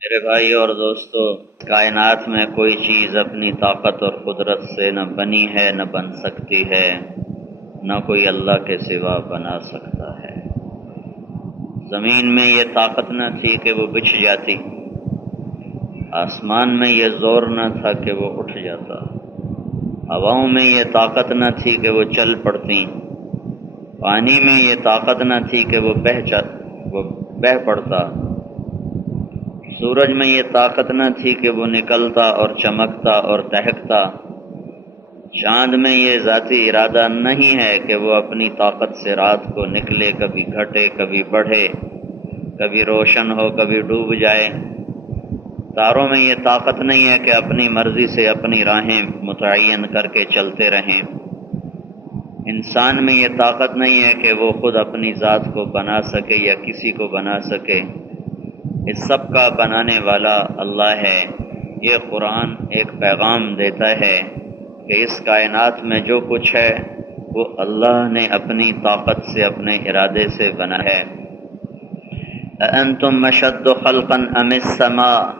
میرے بھائی اور دوستو، کائنات میں کوئی چیز اپنی طاقت اور قدرت سے نہ بنی ہے نہ بن سکتی ہے، نہ کوئی اللہ کے سوا بنا سکتا ہے۔ زمین میں یہ طاقت نہ تھی کہ وہ بچھ جاتی، آسمان میں یہ زور نہ تھا کہ وہ اٹھ جاتا، ہواؤں میں یہ طاقت نہ تھی کہ وہ چل پڑتی، پانی میں یہ طاقت نہ تھی کہ وہ بہہ پڑتا، سورج میں یہ طاقت نہ تھی کہ وہ نکلتا اور چمکتا اور دہکتا، چاند میں یہ ذاتی ارادہ نہیں ہے کہ وہ اپنی طاقت سے رات کو نکلے، کبھی گھٹے کبھی بڑھے، کبھی روشن ہو کبھی ڈوب جائے، تاروں میں یہ طاقت نہیں ہے کہ اپنی مرضی سے اپنی راہیں متعین کر کے چلتے رہیں، انسان میں یہ طاقت نہیں ہے کہ وہ خود اپنی ذات کو بنا سکے یا کسی کو بنا سکے، اس سب کا بنانے والا اللہ ہے۔ یہ قرآن ایک پیغام دیتا ہے کہ اس کائنات میں جو کچھ ہے وہ اللہ نے اپنی طاقت سے اپنے ارادے سے بنا ہے۔ اَأَنتُمْ أَشَدُّ خَلْقًا أَمِ السَّمَاءُ،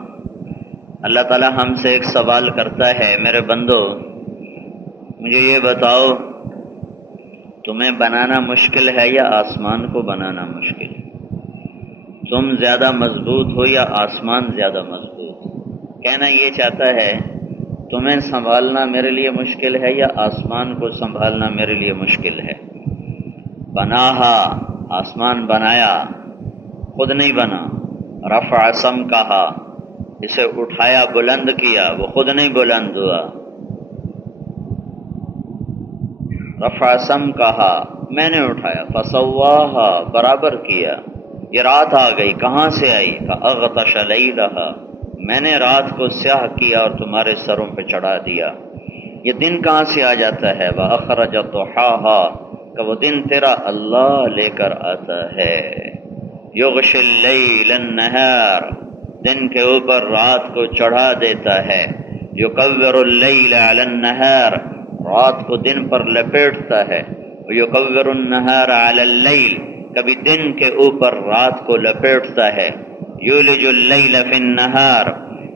اللہ تعالی ہم سے ایک سوال کرتا ہے، میرے بندو مجھے یہ بتاؤ، تمہیں بنانا مشکل ہے یا آسمان کو بنانا مشکل ہے؟ تم زیادہ مضبوط ہو یا آسمان زیادہ مضبوط؟ کہنا یہ چاہتا ہے تمہیں سنبھالنا میرے لیے مشکل ہے یا آسمان کو سنبھالنا میرے لیے مشکل ہے؟ بناہا، آسمان بنایا، خود نہیں بنا۔ رفع سم کہا، اسے اٹھایا بلند کیا، وہ خود نہیں بلند ہوا۔ رفع سم کہا، میں نے اٹھایا، فسواہا، برابر کیا۔ یہ رات آ گئی، کہاں سے آئی؟ فاغطش لیلہا، میں نے رات کو سیاہ کیا اور تمہارے سروں پہ چڑھا دیا۔ یہ دن کہاں سے آ جاتا ہے؟ وَأَخْرَجَ ضُحَاهَا، کہ وہ دن تیرا اللہ لے کر آتا ہے۔ یغشی اللیل النہار، دن کے اوپر رات کو چڑھا دیتا ہے۔ یکور اللیل علی النہار، رات کو دن پر لپیٹتا ہے۔ یکور النہار علی اللیل، کبھی دن کے اوپر رات کو لپیٹتا ہے۔ یولج اللیل فی النہار،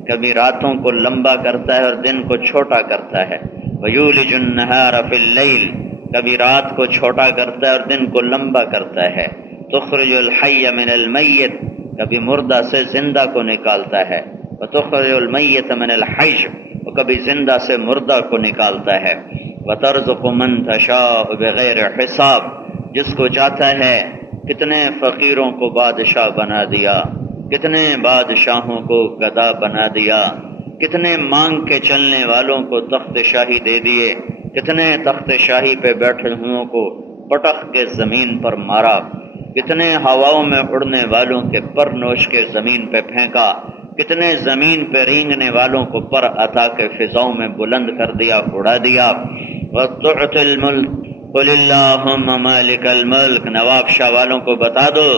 کبھی راتوں کو لمبا کرتا ہے اور دن کو چھوٹا کرتا ہے۔ ویولج النہار فی اللیل، کبھی رات کو چھوٹا کرتا ہے اور دن کو لمبا کرتا ہے۔ تخرج الحی من المیت، کبھی مردہ سے زندہ کو نکالتا ہے۔ وتخرج المیت من الحی، اور کبھی زندہ سے مردہ کو نکالتا ہے۔ وترزق من تشاء بغیر حساب، جس کو چاہتا ہے۔ کتنے فقیروں کو بادشاہ بنا دیا، کتنے بادشاہوں کو گدا بنا دیا، کتنے مانگ کے چلنے والوں کو تخت شاہی دے دیے، کتنے تخت شاہی پہ بیٹھے ہوں کو پٹخ کے زمین پر مارا، کتنے ہواؤں میں اڑنے والوں کے پر نوش کے زمین پہ پھینکا، کتنے زمین پہ رینگنے والوں کو پر عطا کے فضاؤں میں بلند کر دیا، اڑا دیا۔ وَتُعْطِي الْمُلْكَ قُلِ اللَّهُمَّ مَالِكَ الْمُلْكِ، نواب شاہ والوں کو بتا دو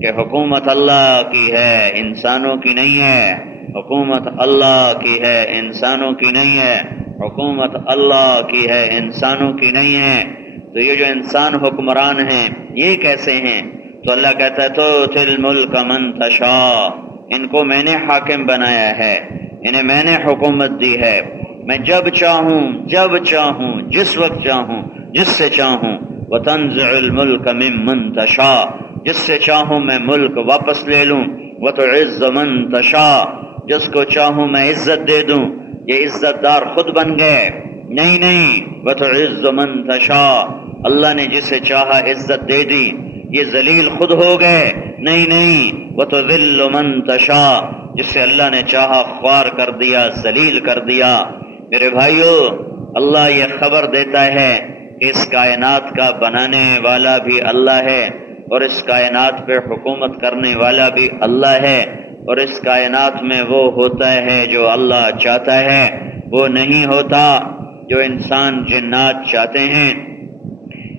کہ حکومت اللہ کی ہے، انسانوں کی نہیں ہے۔ حکومت اللہ کی ہے، انسانوں کی نہیں ہے۔ حکومت اللہ کی ہے، انسانوں کی نہیں ہے۔ تو یہ جو انسان حکمران ہیں یہ کیسے ہیں؟ تو اللہ کہتا ہے تُؤْتِي الْمُلْكَ مَن تَشَاءُ، ان کو میں نے حاکم بنایا ہے، انہیں میں نے حکومت دی ہے۔ میں جب چاہوں، جب چاہوں، جس وقت چاہوں، جس سے چاہوں۔ وَتَنزِعُ الْمُلْكَ مِمَّن تَشَاءُ، جس سے چاہوں میں ملک واپس لے لوں۔ وَتُعِزُّ مَن تَشَاءُ، جس کو چاہوں میں عزت دے دوں۔ یہ عزت دار خود بن گئے؟ نہیں۔ وَتُعِزُّ مَن تَشَاءُ، اللہ نے جسے چاہا عزت دے دی۔ یہ ذلیل خود ہو گئے؟ نہیں۔ وَتُذِلُّ مَن تَشَاءُ، جسے اللہ نے چاہا خوار کر دیا، ذلیل کر دیا۔ میرے بھائیو، اللہ یہ خبر دیتا ہے کہ اس کائنات کا بنانے والا بھی اللہ ہے، اور اس کائنات پہ حکومت کرنے والا بھی اللہ ہے، اور اس کائنات میں وہ ہوتا ہے جو اللہ چاہتا ہے، وہ نہیں ہوتا جو انسان جنات چاہتے ہیں۔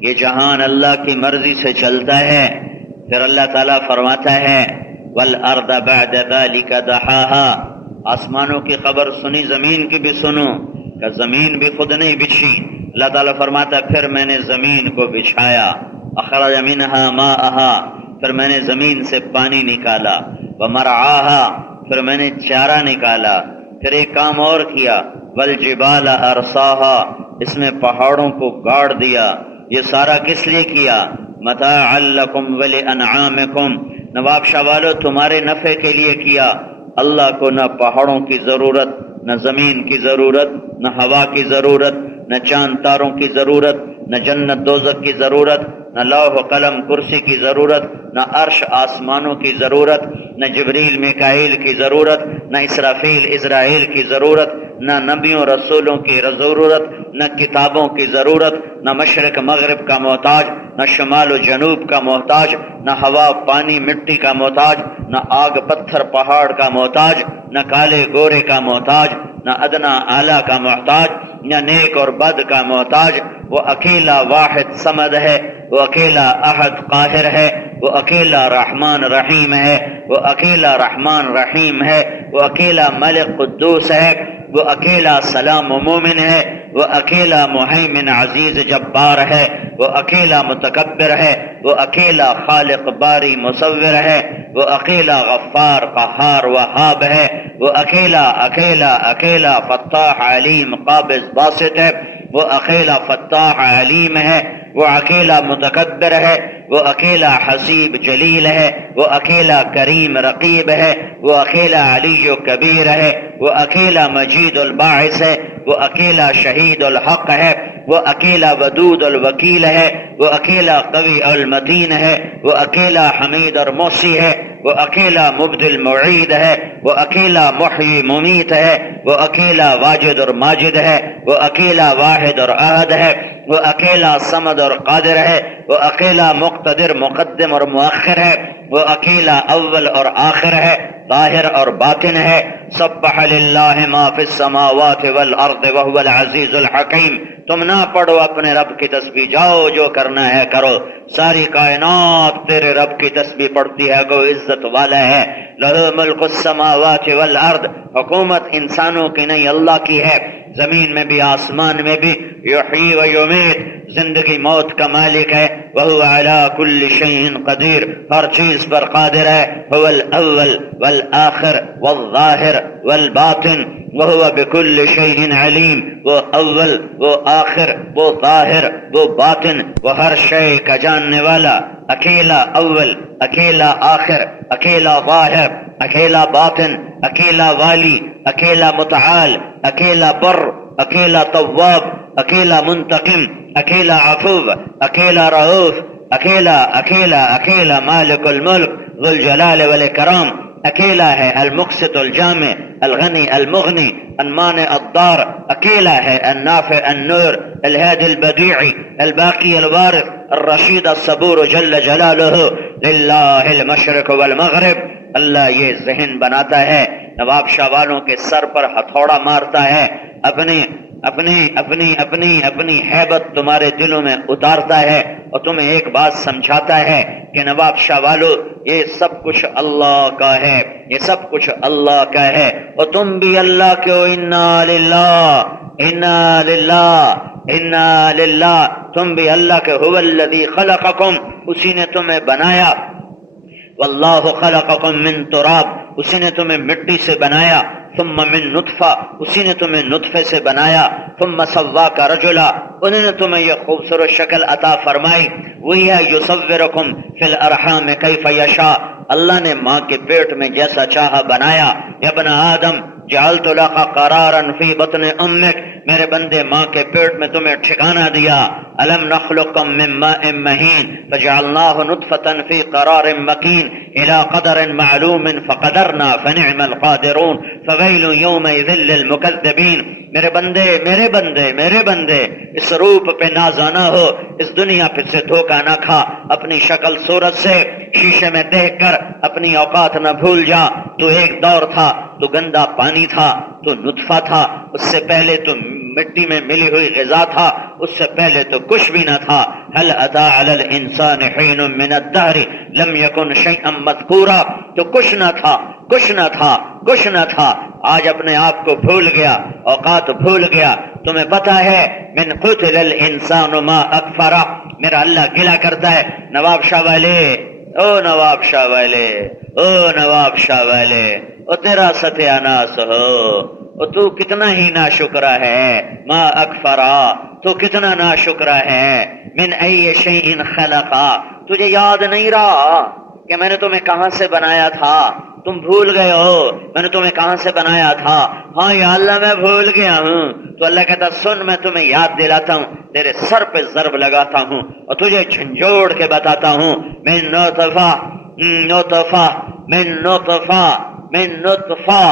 یہ جہان اللہ کی مرضی سے چلتا ہے۔ پھر اللہ تعالیٰ فرماتا ہے وَالْأَرْضَ بَعْدَ ذَلِكَ دَحَاهَا، آسمانوں کی خبر سنی، زمین کی بھی سنو، کہ زمین بھی خود نہیں بچھی۔ اللہ تعالیٰ فرماتا ہے پھر میں نے زمین کو بچھایا۔ اخرج منها ماءها، پھر میں نے زمین سے پانی نکالا۔ ومرعاها، پھر میں نے چارہ نکالا، پھر ایک کام اور کیا، والجبال ارساہا، اس میں پہاڑوں کو گاڑ دیا۔ یہ سارا کس لیے کیا؟ متاعا لکم ولانعامکم، نواب شاہ والو تمہارے نفع کے لیے کیا۔ اللہ کو نہ پہاڑوں کی ضرورت، نہ زمین کی ضرورت، نہ ہوا کی ضرورت، نہ چاند تاروں کی ضرورت، نہ جنت دوزخ کی ضرورت، نہ لوح و قلم کرسی کی ضرورت، نہ عرش آسمانوں کی ضرورت، نہ جبریل میکائیل کی ضرورت، نہ اسرافیل اسرائیل کی ضرورت، نہ نبیوں رسولوں کی ضرورت، نہ کتابوں کی ضرورت، نہ مشرق مغرب کا محتاج، نہ شمال و جنوب کا محتاج، نہ ہوا پانی مٹی کا محتاج، نہ آگ پتھر پہاڑ کا محتاج، نہ کالے گورے کا محتاج، نہ ادنا اعلیٰ کا محتاج، نہ نیک اور بد کا محتاج۔ وہ اکیلا واحد صمد ہے، وہ اکیلا احد قاہر ہے، وہ اکیلا رحمان رحیم ہے، وہ اکیلا رحمان رحیم ہے، وہ اکیلا ملک قدوس ہے، وہ اکیلا سلام و مومن ہے، وہ اکیلا مہیمن عزیز جبار ہے، وہ اکیلا متکبر ہے، وہ اکیلا خالق باری مصور ہے، وہ اکیلا غفار قہار وہاب ہے، وہ اکیلا اکیلا اکیلا فتاح علیم قابض باسط ہے، وہ اکیلا فتاح علیم ہے، وہ اکیلا متکبر ہے، وہ اکیلا حسیب جلیل ہے، وہ اکیلا کریم رقیب ہے، وہ اکیلا علی و کبیر ہے، وہ اکیلا مجید الباعث ہے، وہ اکیلا شہید الحق ہے، وہ اکیلا ودود الوکیل ہے، وہ اکیلا قوی المتین ہے، وہ اکیلا حمید اور موسی ہے، وہ اکیلا مبدل معید ہے، وہ اکیلا محیی ممیت ہے، وہ اکیلا واجد اور ماجد ہے، وہ اکیلا واحد اور احد ہے، وہ اکیلا صمد اور قادر ہے، وہ اکیلا مقتدر مقدم اور مؤخر ہے، وہ اکیلا اول اور آخر ہے، ظاہر اور باطن ہے۔ سبح للہ ما فی السماوات والارض وهو العزیز الحکیم۔ تم نہ پڑھو اپنے رب کی تسبیح، جاؤ جو کرنا ہے کرو، ساری کائنات تیرے رب کی تسبیح پڑھتی ہے، وہ عزت والا ہے۔ لہ ملک السماوات والارض، حکومت انسانوں کی نہیں اللہ کی ہے، زمین میں بھی آسمان میں بھی۔ یحیی و یمیت، زندگی موت کا مالک ہے۔ وہو علی کل شیء قدیر، ہر چیز پر قادر ہے۔ هو الاول والآخر والظاہر والباطن وہو بکل شیء علیم، وہ اول، وہ آخر، وہ ظاہر، وہ باطن، وہ ہر شے کا جاننے والا۔ اکیلا اول، اکیلا آخر، اکیلا ظاہر، اکیلا باطن، اکیلا والی، اکیلا متعال، اکیلا بر، اکیلا تواب، اکیلا منتقم، اکیلا عفو، اکیلا رؤوف، اکیلا اکیلا اکیلا مالک الملک ذو الجلال والاکرام۔ اکیلا ہے المقسط الجامع الغنی المغنی المانع الضار، اکیلا ہے النافع النور الهادي البديع الباقي الوارث الرشید الصبور جل جلالہ۔ للہ المشرق والمغرب، اللہ یہ ذہن بناتا ہے، نواب شاہ والوں کے سر پر ہتھوڑا مارتا ہے، اپنی اپنی اپنی اپنی اپنی ہیبت تمہارے دلوں میں اتارتا ہے، اور تمہیں ایک بات سمجھاتا ہے کہ نواب شاہ والو یہ سب کچھ اللہ کا ہے، یہ سب کچھ اللہ کا ہے، اور تم بھی اللہ کے ہو۔ انا للہ انا للہ انا للہ، تم بھی اللہ کے۔ هو الذی خلقکم، اسی نے تمہیں بنایا۔ واللہ خلقکم من تراب، اسی نے تمہیں مٹی سے بنایا۔ ثم من نطفہ، اسی نے تمہیں نطفے سے بنایا۔ ثم سواک رجلا، انہوں نے تمہیں یہ خوبصورت شکل عطا فرمائی۔ وہی ہے یصورکم فی الارحام کیف یشاء، اللہ نے ماں کے پیٹ میں جیسا چاہا بنایا۔ یا ابن آدم جعلت لک قرارا فی بطن امک، میرے بندے ماں کے پیٹ میں تمہیں ٹھکانہ دیا۔ الم نخلقکم من ماء مہین فجعلناہ نطفۃ فی قرار مکین الی قدر معلوم فقدرنا فنعم القادرون فویل یومئذ للمکذبین۔ میرے بندے میرے بندے میرے بندے، اس روپ پہ نازانہ ہو، اس دنیا پہ سے دھوکہ نہ کھا، اپنی شکل صورت سے شیشے میں دیکھ کر اپنی اوقات نہ بھول جا۔ تو ایک دور تھا تو گندا پانی تھا، تو نطفہ تھا، اس سے پہلے تو مٹی میں ملی ہوئی غذا تھا، اس سے پہلے تو کچھ بھی نہ تھا۔ هل اتى على الانسان حين من الدهر لم يكن شيئا مذكورا، تو کچھ نہ تھا کچھ نہ تھا کچھ نہ تھا، آج اپنے آپ کو بھول گیا، اوقات بھول گیا۔ تمہیں پتا ہے من قتل الانسان ما اکفرا، میرا اللہ گلہ کرتا ہے نواب شاہ والے او نواب شاہ والے، او نواب شاہ والے، او تیرا ستیہ ناس ہو، او تو کتنا ہی ناشکرا ہے، ما اکفرا، تو کتنا ناشکرا ہے، من ای شیء خلقا، تجھے یاد نہیں رہا کہ میں نے تمہیں کہاں سے بنایا تھا؟ تم بھول گئے ہو میں نے تمہیں کہاں سے بنایا تھا؟ ہاں یا اللہ میں بھول گیا ہوں۔ تو اللہ کہتا سن، میں تمہیں یاد دلاتا ہوں، تیرے سر پہ ضرب لگاتا ہوں اور تجھے جھنجھوڑ کے بتاتا ہوں، من نطفہ، نطفہ، من نطفہ، من نطفہ۔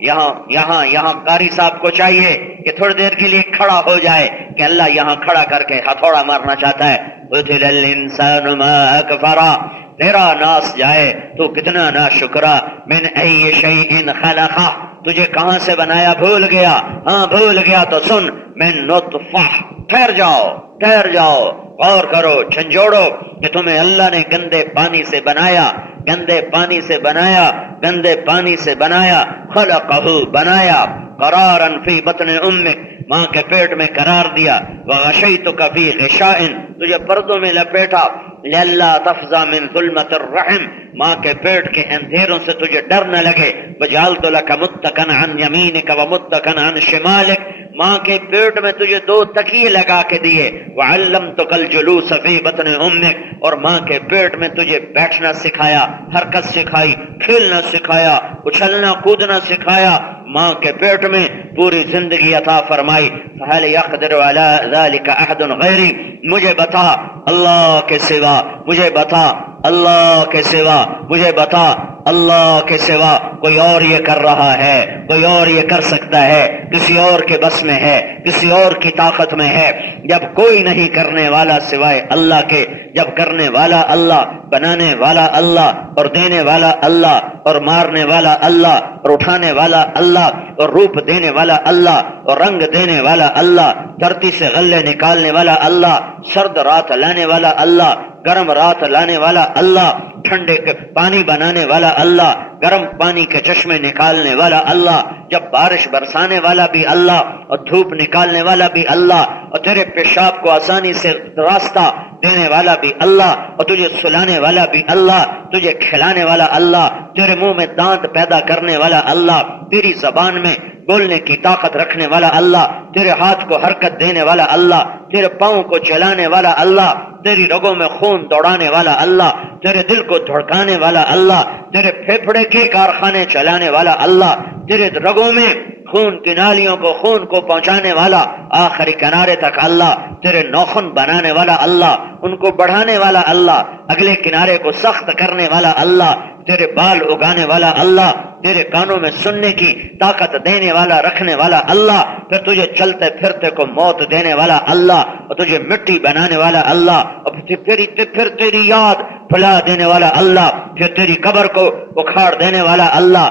یہاں قاری صاحب کو چاہیے کہ تھوڑی دیر کے لیے کھڑا ہو جائے کہ اللہ یہاں کھڑا کر کے ہتھوڑا مارنا چاہتا ہے۔ قتل الانسان ما اکفرا، تیرا ناس جائے تو کتنا ناشکرا، من ای شیء خلقہ، تجھے کہاں سے بنایا بھول گیا؟ ہاں بھول گیا تو سن، من نطفہ، ٹھہر جاؤ، ٹھہر جاؤ، غور کرو، جھنجھوڑو کہ تمہیں اللہ نے گندے پانی سے بنایا، گندے پانی سے بنایا، گندے پانی سے بنایا، خلقہ، بنایا، قرارا فی بطن امک، ماں کے پیٹ میں قرار دیا، وغشیتک فی غشاء، تجھے پردوں میں لپیٹا، لئلا تفزع من ظلمت الرحم، ماں کے پیٹ کے اندھیروں سے تجھے ڈر نہ لگے، وجعلت لک متکئا عن یمینک ومتکئا عن شمالک، ماں کے پیٹ میں تجھے دو تکیے لگا کے دیے، وعلمتک الجلوس فی بطن امک، اور ماں کے پیٹ میں تجھے بیٹھنا سکھایا، حرکت سکھائی، کھیلنا سکھایا، اچھلنا کودنا سکھایا، ماں کے پیٹ میں پوری زندگی عطا فرمائی۔ فہل یقدر علی ذلک احد غیری، مجھے بتا اللہ کے سوا، مجھے بتا اللہ کے سوا، مجھے بتا اللہ کے سوا کوئی اور یہ کر رہا ہے، کوئی اور یہ کر سکتا ہے، کسی اور کے بس میں ہے، کسی اور کی طاقت میں ہے، جب کوئی نہیں کرنے والا سوائے اللہ کے، جب کرنے والا اللہ، بنانے والا اللہ، اور دینے والا اللہ، اور مارنے والا اللہ، اور اٹھانے والا اللہ، اور روپ دینے والا اللہ، اور رنگ دینے والا اللہ، دھرتی سے غلے نکالنے والا اللہ، سرد رات لانے والا اللہ، گرم رات لانے والا اللہ، ٹھنڈے پانی بنانے والا اللہ، گرم پانی کے چشمے نکالنے والا اللہ، جب بارش برسانے والا بھی اللہ، اور دھوپ نکالنے والا بھی اللہ، اور تیرے پیشاب کو آسانی سے راستہ دینے والا بھی اللہ، اور تجھے سلانے والا بھی اللہ، تجھے کھلانے والا اللہ، تیرے منہ میں دانت پیدا کرنے والا اللہ، تیری زبان میں بولنے کی طاقت رکھنے والا اللہ، تیرے ہاتھ کو حرکت دینے والا اللہ، تیرے پاؤں کو چلانے والا اللہ، تیری رگوں میں خون دوڑانے والا اللہ، تیرے دل کو دھڑکانے والا اللہ، تیرے پھیپھڑے کے کارخانے چلانے والا اللہ، تیرے رگوں میں خون کی نالیوں کو خون کو پہنچانے والا آخری کنارے تک اللہ، تیرے ناخن بنانے والا اللہ، ان کو بڑھانے والا اللہ، اگلے کنارے کو سخت کرنے والا اللہ، تیرے بال اگانے والا اللہ، تیرے کانوں میں سننے کی طاقت دینے والا رکھنے والا اللہ، پھر تجھے چلتے پھرتے کو موت دینے والا اللہ، اور تجھے مٹی بنانے والا اللہ، اور پھر تیری یاد پھلا دینے والا اللہ، پھر تیری قبر کو اکھاڑ دینے والا اللہ،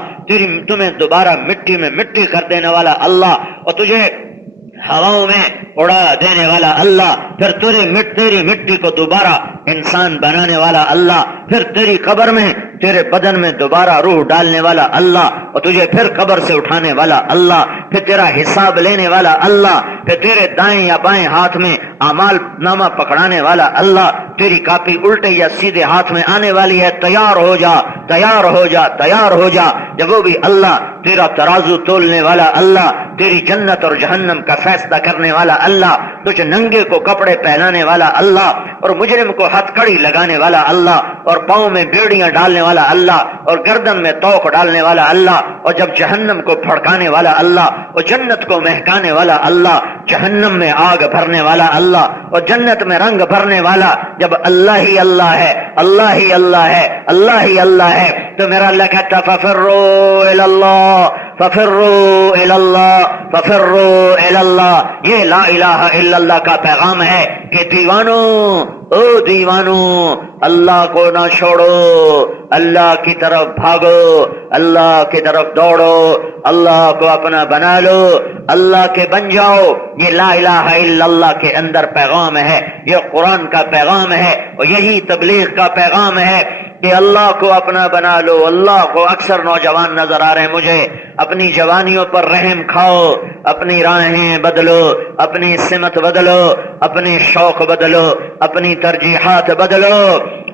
تمہیں دوبارہ مٹی میں مٹی کر دینے والا اللہ، اور تجھے ہواؤں میں اڑا دینے والا اللہ، پھر تیری مٹی کو دوبارہ انسان بنانے والا اللہ، پھر تیری قبر میں تیرے بدن میں دوبارہ روح ڈالنے والا اللہ، اور تجھے پھر قبر سے اٹھانے والا اللہ، پھر تیرا حساب لینے والا اللہ، پھر تیرے دائیں یا بائیں ہاتھ میں اعمال نامہ پکڑانے والا اللہ، تیری کاپی الٹے یا سیدھے ہاتھ میں آنے والی ہے، تیار ہو جا، تیار ہو جا، تیار ہو جا، جب وہ بھی اللہ، تیرا ترازو تولنے والا اللہ، تیری جنت اور جہنم کا فیصلہ کرنے والا اللہ، تجھ ننگے کو کپڑے پہنانے والا اللہ، اور مجرم کو ہتھ کڑی لگانے والا اللہ، اور پاؤں میں بیڑیاں ڈالنے والا اللہ، اور گردن میں توق ڈالنے والا اللہ، اور جب جہنم کو پھڑکانے والا اللہ، اور جنت کو مہکانے والا اللہ، جہنم میں آگ بھرنے والا اللہ، اور جنت میں رنگ بھرنے والا، جب اللہ ہی اللہ ہے، اللہ ہی اللہ ہے، اللہ ہی اللہ ہے، تو میرا اللہ کہتا ففروا الی اللہ، ففروا الی اللہ، ففروا الی اللہ۔ یہ لا الہ الا اللہ کا پیغام ہے کہ دیوانو، او دیوانو، اللہ کو نہ چھوڑو، اللہ کی طرف بھاگو، اللہ کی طرف دوڑو، اللہ کو اپنا بنا لو، اللہ کے بن جاؤ۔ یہ لا الہ الا اللہ کے اندر پیغام ہے، یہ قرآن کا پیغام ہے، اور یہی تبلیغ کا پیغام ہے۔ کہ اللہ کو اپنا بنا لو۔ اللہ کو اکثر نوجوان نظر آ رہے ہیں مجھے، اپنی جوانیوں پر رحم کھاؤ، اپنی راہیں بدلو، اپنی سمت بدلو، اپنے شوق بدلو، اپنی ترجیحات بدلو۔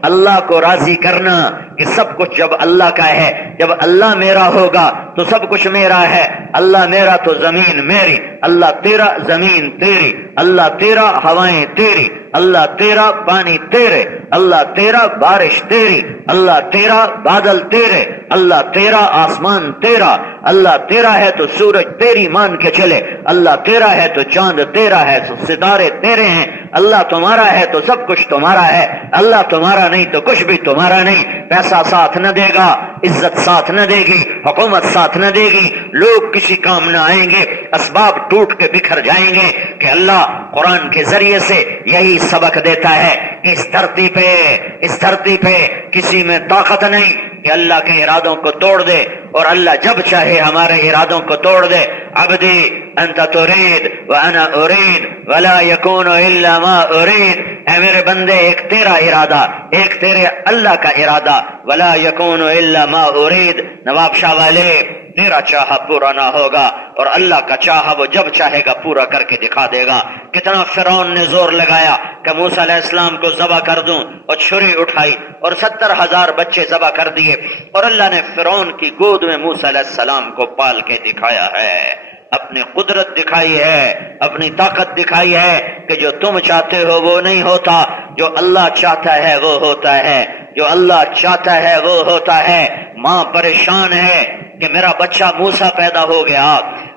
اللہ کو راضی کرنا کہ سب کچھ جب اللہ کا ہے، جب اللہ میرا ہوگا تو سب کچھ میرا ہے۔ اللہ میرا تو زمین میری، اللہ تیرا زمین تیری، اللہ تیرا ہوائیں تیری، اللہ تیرا پانی تیرے، اللہ تیرا بارش تیری، اللہ تیرا بادل تیرے، اللہ تیرا آسمان تیرا، اللہ تیرا ہے تو سورج تیری مان کے چلے، اللہ تیرا ہے تو چاند تیرا ہے تو ستارے تیرے ہیں، اللہ تمہارا ہے تو سب کچھ تمہارا ہے، اللہ تمہارا نہیں تو کچھ بھی تمہارا نہیں۔ پیسہ ساتھ نہ دے گا، عزت ساتھ نہ دے گی، حکومت ساتھ نہ دے گی، لوگ کسی کام نہ آئیں گے، اسباب ٹوٹ کے بکھر جائیں گے، کہ اللہ قرآن کے ذریعے سے یہی سبق دیتا ہے کہ اس دھرتی پہ کسی میں طاقت نہیں کہ اللہ کے ارادوں کو توڑ دے، اور اللہ جب چاہے ہمارے ارادوں کو توڑ دے۔ عبدی انت ترید وانا ارید ولا یکون الا ما ارید، اے میرے بندے ایک تیرا ارادہ، ایک تیرے اللہ کا ارادہ، ولا یکون الا ما ارید، نواب شاہ والے تیرا چاہا پورا نہ ہوگا، اور اللہ کا چاہا وہ جب چاہے گا پورا کر کے دکھا دے گا۔ کتنا فرعون نے زور لگایا کہ موسیٰ علیہ السلام کو ذبح کر دوں، اور چھری اٹھائی اور 70,000 بچے ذبح کر دیے، اور اللہ نے فرعون کی گود میں موسیٰ علیہ السلام کو پال کے دکھایا ہے، اپنی قدرت دکھائی ہے، اپنی طاقت دکھائی ہے کہ جو تم چاہتے ہو وہ نہیں ہوتا، جو اللہ چاہتا ہے وہ ہوتا ہے، جو اللہ چاہتا ہے وہ ہوتا ہے۔ ماں پریشان ہے کہ میرا بچہ موسیٰ پیدا ہو گیا،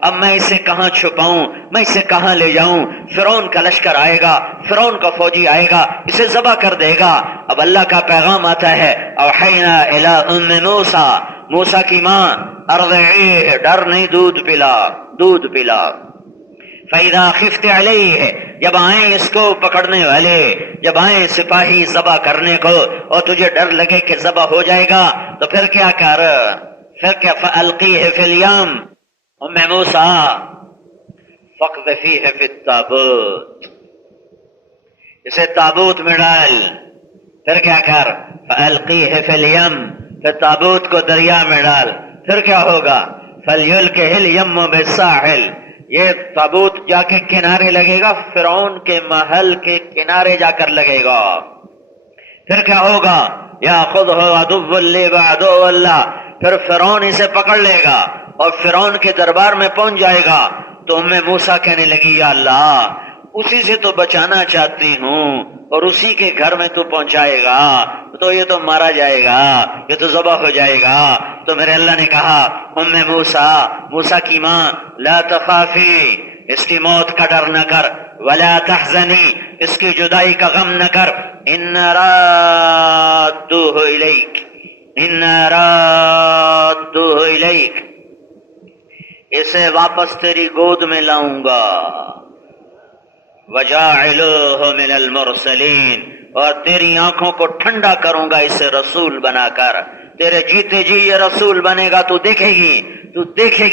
اب میں اسے کہاں چھپاؤں، میں اسے کہاں لے جاؤں، فرعون کا لشکر آئے گا، فرعون کا فوجی آئے گا، اسے ذبح کر دے گا۔ اب اللہ کا پیغام آتا ہے، اوحینا الی ام موسیٰ، موسیٰ کی ماں، ارضعیہ، ڈر نہیں، دودھ پلا، دودھ پلا۔ فَإِذَا خِفْتِ عَلَيْهِ، جب آئیں اس کو پکڑنے والے، جب آئیں سپاہی ذبح کرنے کو، اور تجھے ڈر لگے کہ ذبح ہو جائے گا، تو پھر کیا کر، پھر کیا، فَأَلْقِيهِ فِي الْيَمِّ، ام موسیٰ فَاقْذِفِيهِ فِي التَّابُوتِ، اسے تابوت میں ڈال، پھر کیا کر، فَأَلْقِيهِ فِي الْيَمِّ، پھر تابوت کو دریا میں ڈال، پھر کیا ہوگا، فَلْيُلْقِهِ الْيَمُّ بِالسَّاحِلِ، یہ تابوت جا کے کنارے لگے گا، فرعون کے محل کے کنارے جا کر لگے گا، پھر کیا ہوگا، یاخذہ عدو لی وعدو اللہ، پھر فرعون اسے پکڑ لے گا اور فرعون کے دربار میں پہنچ جائے گا۔ تو ام موسیٰ کہنے لگی، یا اللہ اسی سے تو بچانا چاہتی ہوں، اور اسی کے گھر میں تو پہنچائے گا تو یہ تو مارا جائے گا، یہ تو ذبح ہو جائے گا۔ تو میرے اللہ نے کہا، ام موسیٰ، موسیٰ کی ماں، لا تخافی، اس کی موت کا ڈر نہ کر، ولا تحزنی، اس کی جدائی کا غم نہ کر، انا رادوہ الیک، انا رادوہ الیک، اسے واپس تیری گود میں لاؤں گا، وَجَاعِلُوهُ مِنَ الْمُرْسَلِينَ، اور تیری آنکھوں کو ٹھنڈا کروں گا اسے رسول بنا کر، تیرے جیتے جی یہ رسول بنے گا، تو دیکھے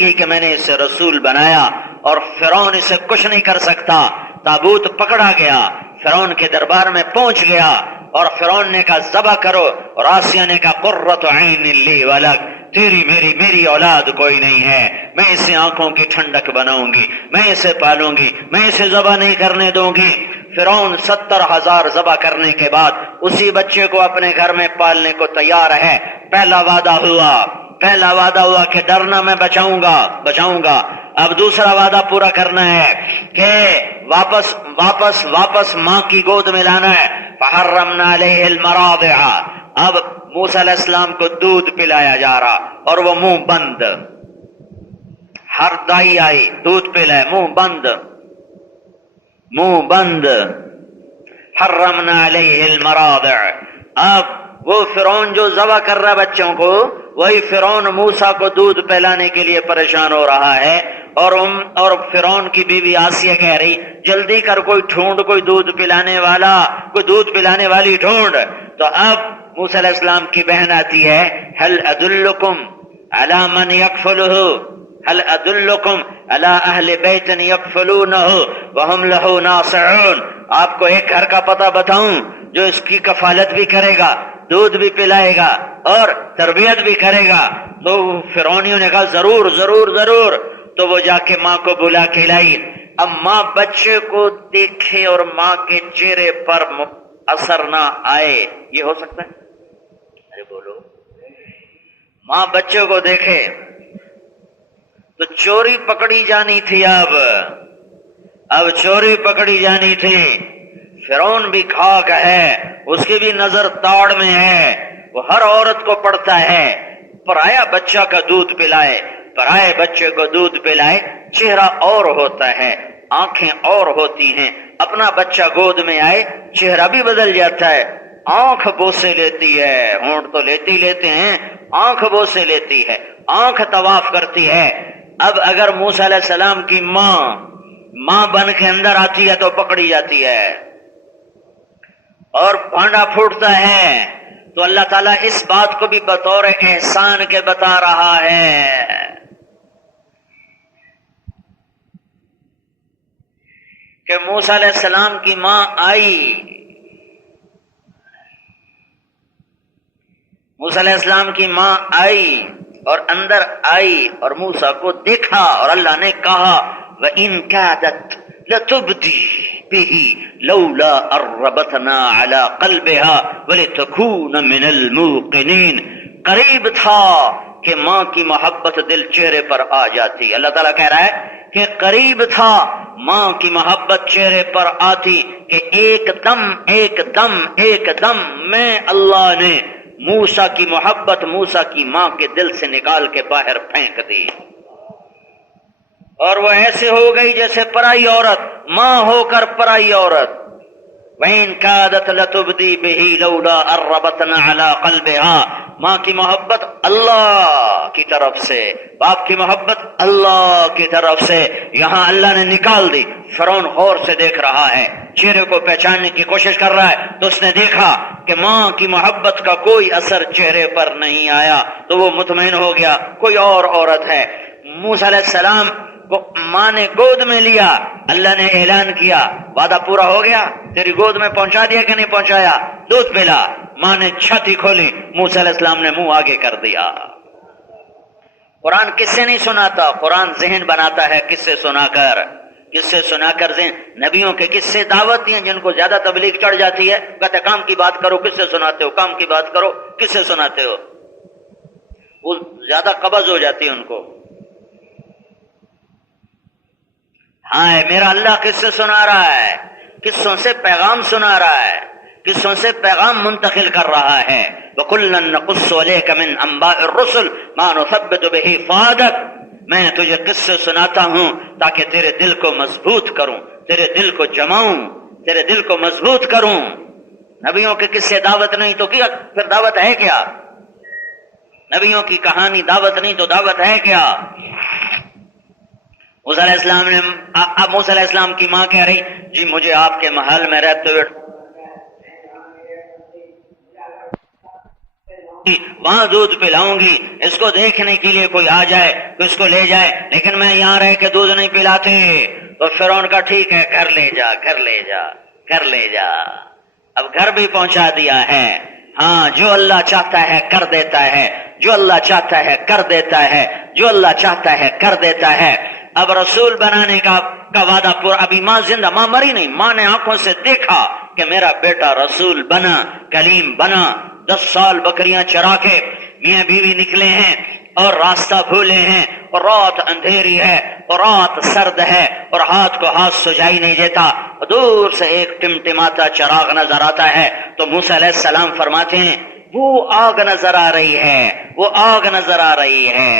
گی کہ میں نے اسے رسول بنایا، اور فرعون اسے کچھ نہیں کر سکتا۔ تابوت پکڑا گیا، فرعون کے دربار میں پہنچ گیا، اور فرعون نے کہا ذبح کرو، اور آسیہ نے کہا قرۃ عین لی ولک، تیری میری اولاد کوئی نہیں ہے، میں اسے آنکھوں کی ٹھنڈک بناؤں گی، میں اسے پالوں گی، میں اسے ذبح نہیں کرنے دوں گی۔ فرعون 70,000 ذبح کرنے کے بعد اسی بچے کو اپنے گھر میں پالنے کو تیار ہے۔ پہلا وعدہ ہوا کہ ڈرنا میں بچاؤں گا، اب دوسرا وعدہ پورا کرنا ہے کہ واپس ماں کی گود میں لانا ہے۔ فحرمنا علیہ المراضع، اب موسیٰ علیہ السلام کو دودھ پلایا جا رہا، اور وہ منہ بند، ہر دائی آئی دودھ پلائے، منہ بند، حرمنا علیہ المراضع۔ اب وہ فرعون جو ذبح کر رہا بچوں کو، وہی فرعون موسیٰ کو دودھ پلانے کے لیے پریشان ہو رہا ہے، اور فرعون کی بیوی آسیہ کہہ رہی جلدی کر، کوئی ڈھونڈ، کوئی دودھ پلانے والا، کوئی دودھ پلانے والی ڈھونڈ۔ تو اب موسیٰ علیہ السلام کی بہن آتی ہے، هل ادلکم علی من یکفلہ، هل ادلکم علی اہل بیت یکفلونہ وہم لہ ناصعون، آپ کو ایک گھر کا پتہ بتاؤں جو اس کی کفالت بھی کرے گا، دودھ بھی پلائے گا اور تربیت بھی کرے گا۔ تو فرعونیوں نے کہا ضرور ضرور ضرور۔ تو وہ جا کے ماں کو بلا کے لائی۔ اب ماں بچے کو دیکھے اور ماں کے چہرے پر اثر نہ آئے، یہ ہو سکتا ہے؟ ارے بولو۔ ماں بچے کو دیکھے تو چوری پکڑی جانی تھی، اب چوری پکڑی جانی تھی۔ فرعون بھی خاک ہے، اس کی بھی نظر تاڑ میں ہے، وہ ہر عورت کو پڑتا ہے پرایا بچہ کا دودھ پلائے، پرائے بچے کو دودھ پلائے، چہرہ اور ہوتا ہے، آنکھیں اور ہوتی ہیں، اپنا بچہ گود میں آئے چہرہ بھی بدل جاتا ہے، آنکھ بوسے لیتی ہے، ہونٹ تو لیتے ہیں، آنکھ بوسے لیتی ہے، آنکھ طواف کرتی ہے۔ اب اگر موسیٰ علیہ السلام کی ماں بن کے اندر آتی ہے تو پکڑی جاتی ہے اور بھانڈا پھوٹتا ہے، تو اللہ تعالیٰ اس بات کو بھی بطور احسان کے بتا رہا ہے کہ موسیٰ علیہ السلام کی ماں آئی، موسیٰ علیہ السلام کی ماں آئی اور اندر آئی اور موسیٰ کو دیکھا، اور اللہ نے کہا وَإِن كَادَتْ لَتُبْدِي بِهِ لَوْلَا أَرَّبَتْنَا عَلَى قَلْبِهَا وَلِتَكُونَ مِنَ الْمُوقِنِينَ۔ قریب تھا کہ ماں کی محبت دل چہرے پر آ جاتی۔ اللہ تعالیٰ کہہ رہا ہے کہ قریب تھا ماں کی محبت چہرے پر آتی کہ ایک دم میں اللہ نے موسیٰ کی محبت موسیٰ کی ماں کے دل سے نکال کے باہر پھینک دی، اور وہ ایسے ہو گئی جیسے پرائی عورت، ماں ہو کر پرائی عورت۔ وَإِن كَادَتْ لَتُبْدِي بِهِ لَوْلَا أَرَّبَتْنَا عَلَى قَلْبِهَا۔ ماں کی محبت اللہ کی طرف سے، باپ کی محبت اللہ کی طرف سے، یہاں اللہ نے نکال دی۔ فرعون غور سے دیکھ رہا ہے، چہرے کو پہچاننے کی کوشش کر رہا ہے، تو اس نے دیکھا کہ ماں کی محبت کا کوئی اثر چہرے پر نہیں آیا، تو وہ مطمئن ہو گیا کوئی اور عورت ہے۔ موسیٰ علیہ السلام کو ماں نے گود میں لیا، اللہ نے اعلان کیا وعدہ پورا ہو گیا، تیری گود میں پہنچا دیا کہ نہیں پہنچایا، دودھ پلا۔ ماں نے چھاتی کھولی، موسیٰ علیہ السلام نے منہ آگے کر دیا۔ قرآن کس سے نہیں سناتا، قرآن ذہن بناتا ہے کس سے سنا کر ذہن۔ نبیوں کے کس سے دعوت ہیں جن کو زیادہ تبلیغ چڑھ جاتی ہے، کہتے کام کی بات کرو کس سے سناتے ہو، کام کی بات کرو کس سے سناتے ہو، وہ زیادہ قبض ہو جاتی ہے ان کو۔ ہاں میرا اللہ کس سے سنا رہا ہے، قصوں سے پیغام سنا رہا ہے، قصوں سے پیغام منتقل کر رہا ہے۔ وَكُلًّا نَقُصُّ عَلَيْكَ مِنْ أَنْبَاءِ الرُّسُلِ مَا نُثَبِّتُ بِهِ فُؤَادَكَ۔ میں تجھے قصے سناتا ہوں تاکہ تیرے دل کو مضبوط کروں، تیرے دل کو جماؤں، تیرے دل کو مضبوط کروں۔ نبیوں کے قصے دعوت نہیں تو کیا پھر دعوت ہے کیا؟ نبیوں کی کہانی دعوت نہیں تو دعوت ہے کیا؟ موسیٰ علیہ السلام کی ماں کہہ رہی جی مجھے آپ کے محل میں رہتے ہوئے وہاں دودھ پلاؤں گی، اس کو دیکھنے کے لیے کوئی آ جائے تو اس کو لے جائے، لیکن میں یہاں رہ کے دودھ نہیں پلاتے۔ تو فرعون کا ٹھیک ہے، گھر لے جا۔ اب گھر بھی پہنچا دیا ہے۔ ہاں جو اللہ چاہتا ہے کر دیتا ہے، جو اللہ چاہتا ہے کر دیتا ہے، جو اللہ چاہتا ہے کر دیتا ہے۔ اب رسول بنانے کا وعدہ پورا، ابھی ماں زندہ، ماں مری نہیں، ماں نے آنکھوں سے دیکھا کہ میرا بیٹا رسول بنا، کلیم بنا۔ 10 سال بکریاں چرا کے میاں بیوی نکلے ہیں اور راستہ بھولے ہیں، اور رات اندھیری ہے اور رات سرد ہے اور ہاتھ کو ہاتھ سجائی نہیں دیتا، دور سے ایک ٹمٹماتا چراغ نظر آتا ہے تو موسیٰ علیہ السلام فرماتے ہیں وہ آگ نظر آ رہی ہے، وہ آگ نظر آ رہی ہے۔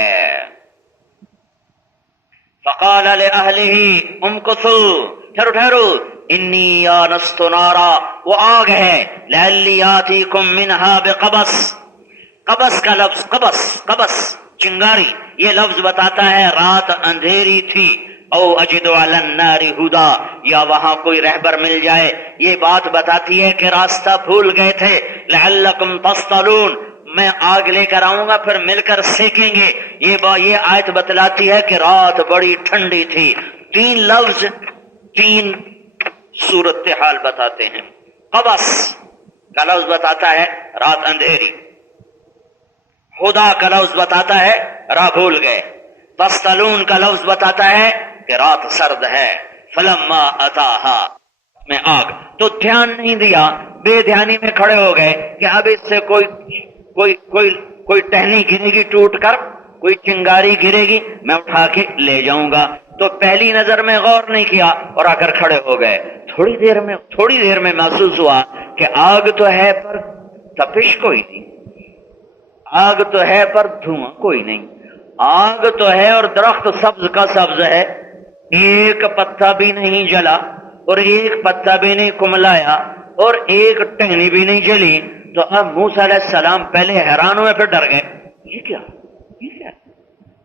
فقال لأهله امكثوا، ٹھہرو انی آنست نارا، وہ آگ ہے، لعلی آتیکم منہا بقبس۔ قبس کا لفظ، قبس چنگاری، یہ لفظ بتاتا ہے رات اندھیری تھی، او اجد علی النار ہدا، یا وہاں کوئی رہبر مل جائے، یہ بات بتاتی ہے کہ راستہ بھول گئے تھے۔ لعلکم تصطلون، میں آگ لے کر آؤں گا پھر مل کر سیکیں گے۔ یہ آیت بتلاتی ہے کہ رات بڑی ٹھنڈی تھی۔ 3 لفظ 3 صورتحال بتاتے ہیں۔ قبس کا لفظ بتاتا ہے رات اندھیری، خدا کا لفظ بتاتا ہے راہ بھول گئے، تستلون کا لفظ بتاتا ہے کہ رات سرد ہے، فلما اتاہا میں آگ، تو دھیان نہیں دیا، بے دھیانی میں کھڑے ہو گئے کہ اب اس سے کوئی ٹہنی گرے گی ٹوٹ کر، کوئی چنگاری گرے گی، میں اٹھا کے لے جاؤں گا، تو پہلی نظر میں غور نہیں کیا اور آ کر کھڑے ہو گئے۔ تھوڑی دیر میں محسوس ہوا کہ آگ تو ہے پر تپش کوئی نہیں، آگ تو ہے پر دھواں کوئی نہیں، آگ تو ہے اور درخت سبز کا سبز ہے، ایک پتا بھی نہیں جلا اور ایک پتا بھی نہیں کملایا اور ایک ٹہنی بھی نہیں جلی۔ تو اب موسیٰ علیہ السلام پہلے حیران ہوئے پھر ڈر گئے، یہ کیا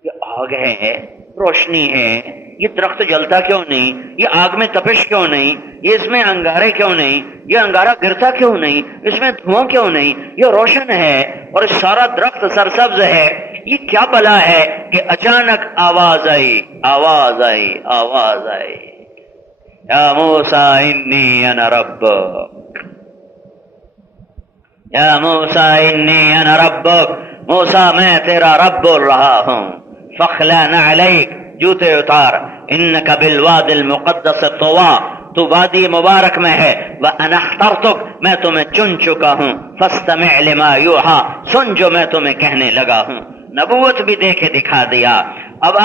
یہ آگ ہے، روشنی ہے، یہ درخت جلتا کیوں نہیں، یہ آگ میں تپش کیوں نہیں، یہ اس میں انگارے کیوں نہیں، یہ انگارہ گرتا کیوں نہیں، اس میں دھواں کیوں نہیں، یہ روشن ہے اور سارا درخت سرسبز ہے، یہ کیا بلا ہے کہ اچانک آواز آئی یا موسیٰ انی انا ربک، یا موسیٰ انی انا ربک، موسیٰ میں تیرا رب بول رہا ہوں، فاخلع نعلیک، جوتے اتار، انک بالوادی المقدس طویٰ، تو وادی مبارک میں ہے، وَأَنَا اخْتَرْتُکَ، میں تمہیں چن چکا ہوں، فَاسْتَمِعْ لِمَا یُوحَىٰ، سن جو میں تمہیں کہنے لگا ہوں۔ نبوت بھی دے کے دکھا دیا، اب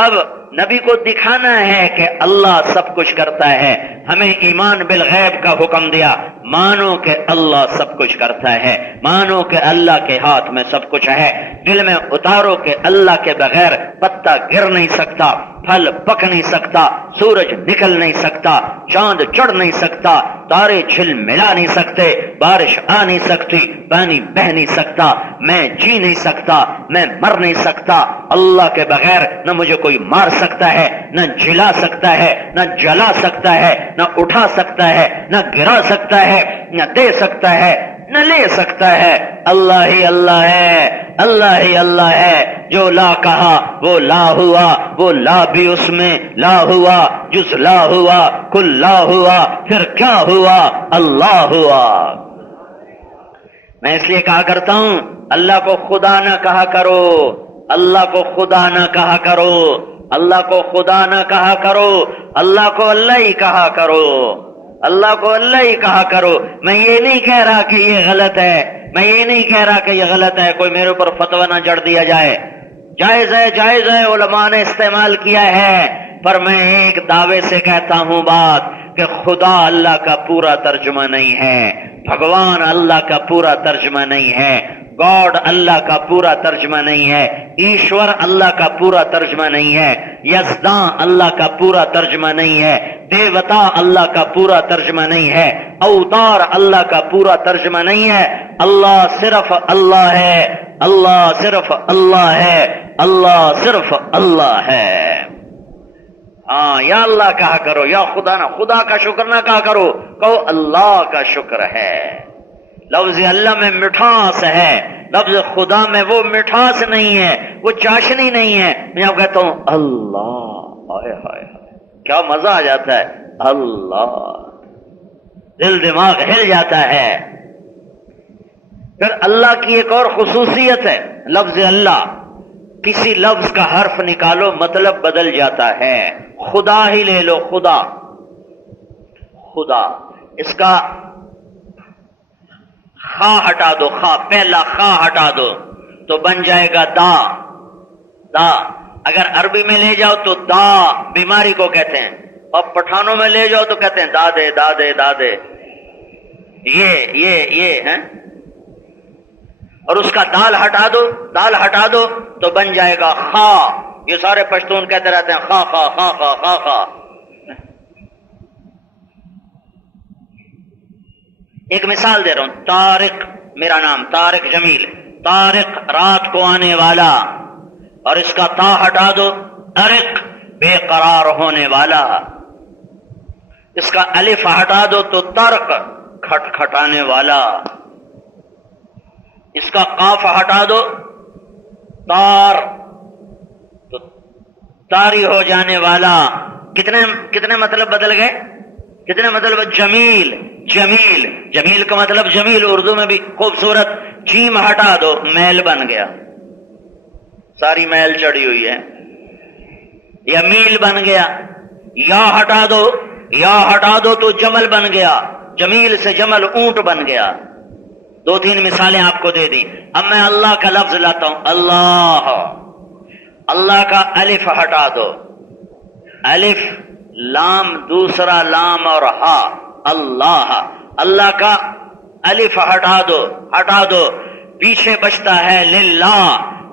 نبی کو دکھانا ہے کہ اللہ سب کچھ کرتا ہے، ہمیں ایمان بالغیب کا حکم دیا، مانو کہ اللہ سب کچھ کرتا ہے، مانو کہ اللہ کے ہاتھ میں سب کچھ ہے، دل میں اتارو کہ اللہ کے بغیر پتا گر نہیں سکتا، پھل پک نہیں سکتا، سورج نکل نہیں سکتا، چاند چڑھ نہیں سکتا، تارے چھل ملا نہیں سکتے، بارش آ نہیں سکتی، پانی بہ نہیں سکتا، میں جی نہیں سکتا، میں مر نہیں سکتا، اللہ کے بغیر نہ مجھے کوئی مار سکتا ہے، نہ جلا سکتا ہے، نہ جلا سکتا ہے، نہ اٹھا سکتا ہے، نہ گرا سکتا ہے، نہ دے سکتا ہے، نہ لے سکتا ہے، اللہ ہی اللہ ہے، اللہ ہی اللہ ہے، جو لا کہا وہ لا ہوا، وہ لا بھی اس میں لا ہوا، جز لا ہوا کل لا ہوا، پھر کیا ہوا؟ اللہ ہوا۔ میں اس لیے کہا کرتا ہوں اللہ کو خدا نہ کہا کرو، اللہ کو خدا نہ کہا کرو، اللہ کو خدا نہ کہا کرو، اللہ کو اللہ ہی کہا کرو، اللہ کو اللہ ہی کہا کرو۔ میں یہ نہیں کہہ رہا کہ یہ غلط ہے، میں یہ نہیں کہہ رہا کہ یہ غلط ہے، کوئی میرے اوپر فتویٰ نہ جڑ دیا جائے، جائز ہے، علماء نے استعمال کیا ہے، پر میں ایک دعوے سے کہتا ہوں بات کہ خدا اللہ کا پورا ترجمہ نہیں ہے، بھگوان اللہ کا پورا ترجمہ نہیں ہے، گاڈ اللہ کا پورا ترجمہ نہیں ہے، ایشور اللہ کا پورا ترجمہ نہیں ہے، یزداں اللہ کا پورا ترجمہ نہیں ہے، دیوتا اللہ کا پورا ترجمہ نہیں ہے، اوتار اللہ کا پورا ترجمہ نہیں ہے، اللہ صرف اللہ ہے، اللہ صرف اللہ ہے، اللہ صرف اللہ ہے۔ ہاں، یا اللہ کہا کرو، یا خدا نہ، خدا کا شکر نہ کہا کرو، کہو اللہ کا شکر ہے۔ لفظ اللہ میں مٹھاس ہے، لفظ خدا میں وہ مٹھاس نہیں ہے، وہ چاشنی نہیں ہے۔ میں آپ کہتا ہوں اللہ، ہائے ہائے کیا مزہ آ جاتا ہے، اللہ، دل دماغ ہل جاتا ہے۔ پھر اللہ کی ایک اور خصوصیت ہے، لفظ اللہ، کسی لفظ کا حرف نکالو مطلب بدل جاتا ہے۔ خدا ہی لے لو، خدا، خدا، اس کا خا ہٹا دو، خا، پہلا خا ہٹا دو تو بن جائے گا دا، دا۔ اگر عربی میں لے جاؤ تو دا بیماری کو کہتے ہیں، اور پٹھانوں میں لے جاؤ تو کہتے ہیں دادے دادے دادے، یہ ہیں، اور اس کا دال ہٹا دو، دال ہٹا دو تو بن جائے گا خا۔ یہ سارے پشتون کہتے رہتے ہیں خا خا خا خا خا خا۔ ایک مثال دے رہا ہوں، طارق، میرا نام طارق جمیل، طارق رات کو آنے والا، اور اس کا تا ہٹا دو، ارق، بے قرار ہونے والا۔ اس کا الف ہٹا دو تو ترق، کھٹ کھٹانے والا۔ اس کا قاف ہٹا دو، تار، تو تاری ہو جانے والا۔ کتنے مطلب بدل گئے؟ کتنے مطلب؟ جمیل، جمیل، جمیل کا مطلب جمیل اردو میں بھی خوبصورت، جیم ہٹا دو میل بن گیا، ساری میل چڑھی ہوئی ہے، یا میل بن گیا، یا ہٹا دو، یا ہٹا دو تو جمل بن گیا، جمیل سے جمل اونٹ بن گیا۔ دو تین مثالیں آپ کو دے دی۔ اب میں اللہ کا لفظ لاتا ہوں، اللہ، اللہ کا الف ہٹا دو، الف لام دوسرا لام اور ہا، اللہ، اللہ کا الف ہٹا دو، ہٹا دو، پیچھے بچتا ہے للہ،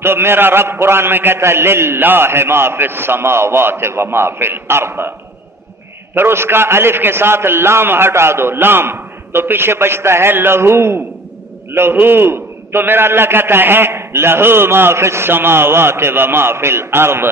تو میرا رب قرآن میں کہتا ہے للہ ما فی السماوات و ما فی الارض، پھر اس کا الف کے ساتھ لام ہٹا دو، لام، تو پیچھے بچتا ہے لہو، لہو، تو میرا اللہ کہتا ہے لہو ما فی السماوات و ما فی الارض،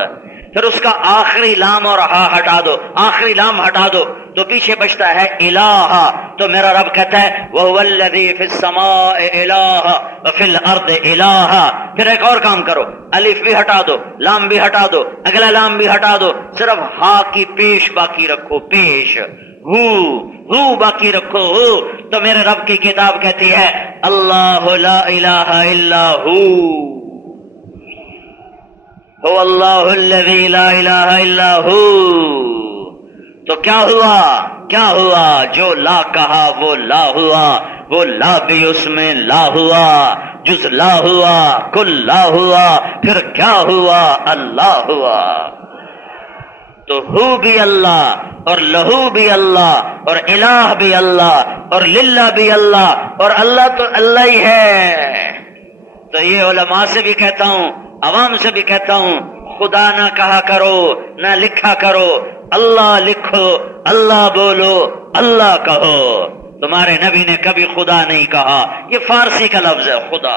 پھر اس کا آخری لام اور ہا ہٹا دو، آخری لام ہٹا دو تو پیچھے بچتا ہے الہ، تو میرا رب کہتا ہے وَهُوَ الَّذِي فِي السَّمَاءِ إِلَٰهَ وَفِي الْأَرْضِ إِلَٰهَ۔ پھر ایک اور کام کرو، الف بھی ہٹا دو، لام بھی ہٹا دو، اگلا لام بھی ہٹا دو، صرف ہا کی پیش باقی رکھو، پیش، ہو باقی رکھو، ہو، تو میرے رب کی کتاب کہتی ہے اللہ لا الہ الا هو اللہ الذی لا الہ الا ہو۔ تو کیا ہوا، کیا ہوا؟ جو لا کہا وہ لا ہوا، وہ لا بھی اس میں لا ہوا، جز لا ہوا، کل لا ہوا، پھر کیا ہوا؟ اللہ ہوا۔ تو ہو بھی اللہ، اور لہو بھی اللہ، اور الہ بھی اللہ، اور للہ بھی اللہ، اور اللہ تو اللہ ہی ہے۔ تو یہ علماء سے بھی کہتا ہوں، عوام سے بھی کہتا ہوں، خدا نہ کہا کرو، نہ لکھا کرو، اللہ لکھو، اللہ بولو، اللہ کہو۔ تمہارے نبی نے کبھی خدا نہیں کہا، یہ فارسی کا لفظ ہے خدا،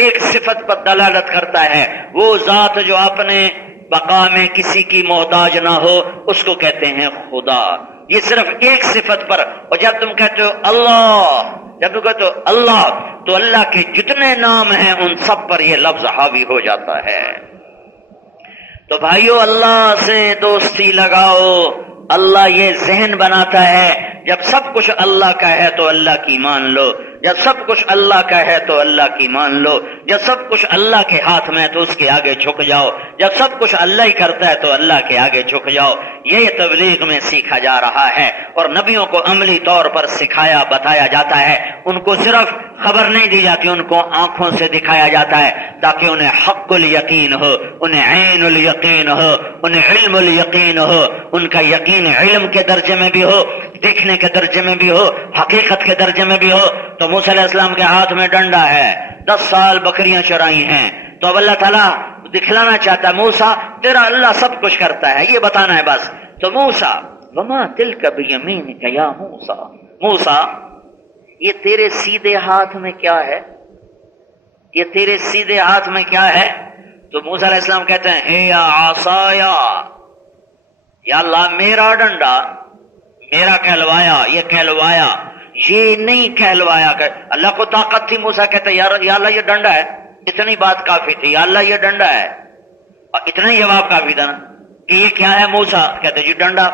ایک صفت پر دلالت کرتا ہے، وہ ذات جو اپنے بقا میں کسی کی محتاج نہ ہو اس کو کہتے ہیں خدا، یہ صرف ایک صفت پر۔ اور جب تم کہتے ہو اللہ، جب تم کہتے ہو اللہ، تو اللہ کے جتنے نام ہیں ان سب پر یہ لفظ حاوی ہو جاتا ہے۔ تو بھائیو اللہ سے دوستی لگاؤ، اللہ یہ ذہن بناتا ہے جب سب کچھ اللہ کا ہے تو اللہ کی مان لو، جب سب کچھ اللہ کا ہے تو اللہ کی مان لو، جب سب کچھ اللہ کے ہاتھ میں ہے تو اس کے آگے جھک جاؤ، جب سب کچھ اللہ ہی کرتا ہے تو اللہ کے آگے جھک جاؤ۔ یہ تبلیغ میں سیکھا جا رہا ہے، اور نبیوں کو عملی طور پر سکھایا بتایا جاتا ہے، ان کو صرف خبر نہیں دی جاتی، ان کو آنکھوں سے دکھایا جاتا ہے تاکہ انہیں حق الیقین ہو، انہیں عین الیقین ہو، انہیں علم الیقین ہو، ان کا یقین علم کے درجے میں بھی ہو، دیکھنے کے درجے میں بھی ہو، حقیقت کے درجے میں بھی ہو۔ تو موسیٰ علیہ السلام کے ہاتھ میں ڈنڈا ہے، 10 سال بکریاں چرائی ہیں، تو اب اللہ تعالیٰ دکھلانا چاہتا ہے موسیٰ تیرا اللہ سب کچھ کرتا ہے، یہ بتانا ہے بس۔ تو موسیٰ وما تلک بیمینک یا موسیٰ، موسیٰ یہ تیرے سیدھے ہاتھ میں کیا ہے، یہ تیرے سیدھے ہاتھ میں کیا ہے؟ تو موسیٰ علیہ السلام کہتے ہیں اے یا عصایا، یا اللہ میرا ڈنڈا، میرا کہلوایا، یہ کہلوایا، یہ نہیں کہلوایا کہ اللہ کو طاقت تھی۔ موسیٰ کہتے ہیں یا اللہ یہ ڈنڈا ہے، اتنی بات کافی تھی، یا اللہ یہ ڈنڈا ہے، اور اتنا ہی جواب کافی تھا نا کہ یہ کیا ہے۔ موسیٰ کہتے جی ڈنڈا،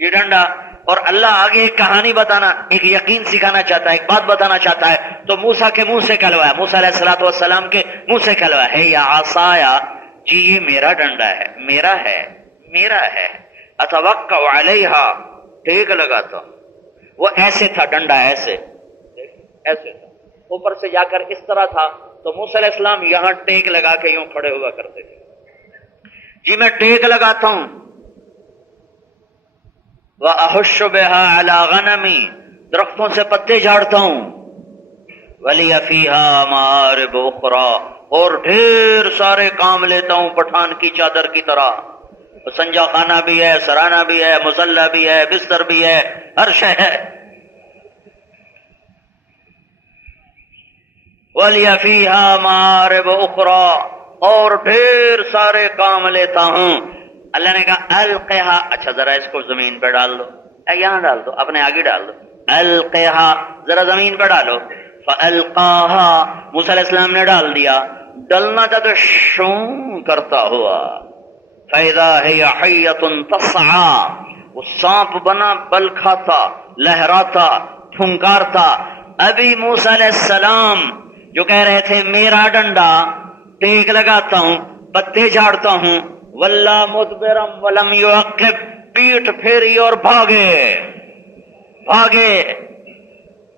یہ ڈنڈا۔ اور اللہ آگے ایک کہانی بتانا، ایک یقین سکھانا چاہتا ہے، ایک بات بتانا چاہتا ہے، تو موسیٰ کے منہ سے کہلوایا، موسیٰ علیہ السلام کے منہ سے کہلوایا ہے یا عصایا، جی یہ میرا ڈنڈا ہے، میرا ہے، میرا ہے، اتوکل علیہا، ٹیک لگاتا ہوں۔ وہ ایسے تھا ڈنڈا، ایسے ایسے تھا، اوپر سے جا کر اس طرح تھا، تو موسیٰ علیہ السلام یہاں ٹیک لگا کے یوں کھڑے ہوا کرتے تھے، جی میں ٹیک لگاتا ہوں۔ وَأَحُشُّ بِهَا عَلَىٰ غَنَمِي، درختوں سے پتے جھاڑتا ہوں۔ وَلِيَ فِيهَا مَآرِبُ أُخْرَىٰ، اور ڈھیر سارے کام لیتا ہوں پٹھان کی چادر کی طرح، سنجا خانہ بھی ہے، سرانہ بھی ہے، مصلی بھی ہے، بستر بھی ہے، ہر شے ہے۔ وَلِيَ فِيهَا مَآرِبُ أُخْرَىٰ، اور ڈھیر سارے کام لیتا ہوں۔ اللہ نے کہا القیہا، اچھا ذرا اس کو زمین پہ ڈال دو، یہاں ڈال دو، اپنے آگے ڈال دو، القیہا ذرا زمین پہ ڈالو، فالقاہا، موسیٰ علیہ السلام نے ڈال دیا، ڈلنا تھا تو شوں کرتا ہوا، فَإِذَا هِيَ حَيَّةٌ تَسْعَىٰ، وہ سانپ بنا، بل کھاتا، لہراتا، پھنکارتا. ابھی موسیٰ علیہ السلام جو کہہ رہے تھے میرا ڈنڈا ٹیک لگاتا ہوں پتے جھاڑتا ہوں، واللہ مدبرم ولم یعقب، پیٹ پھیری اور بھاگے.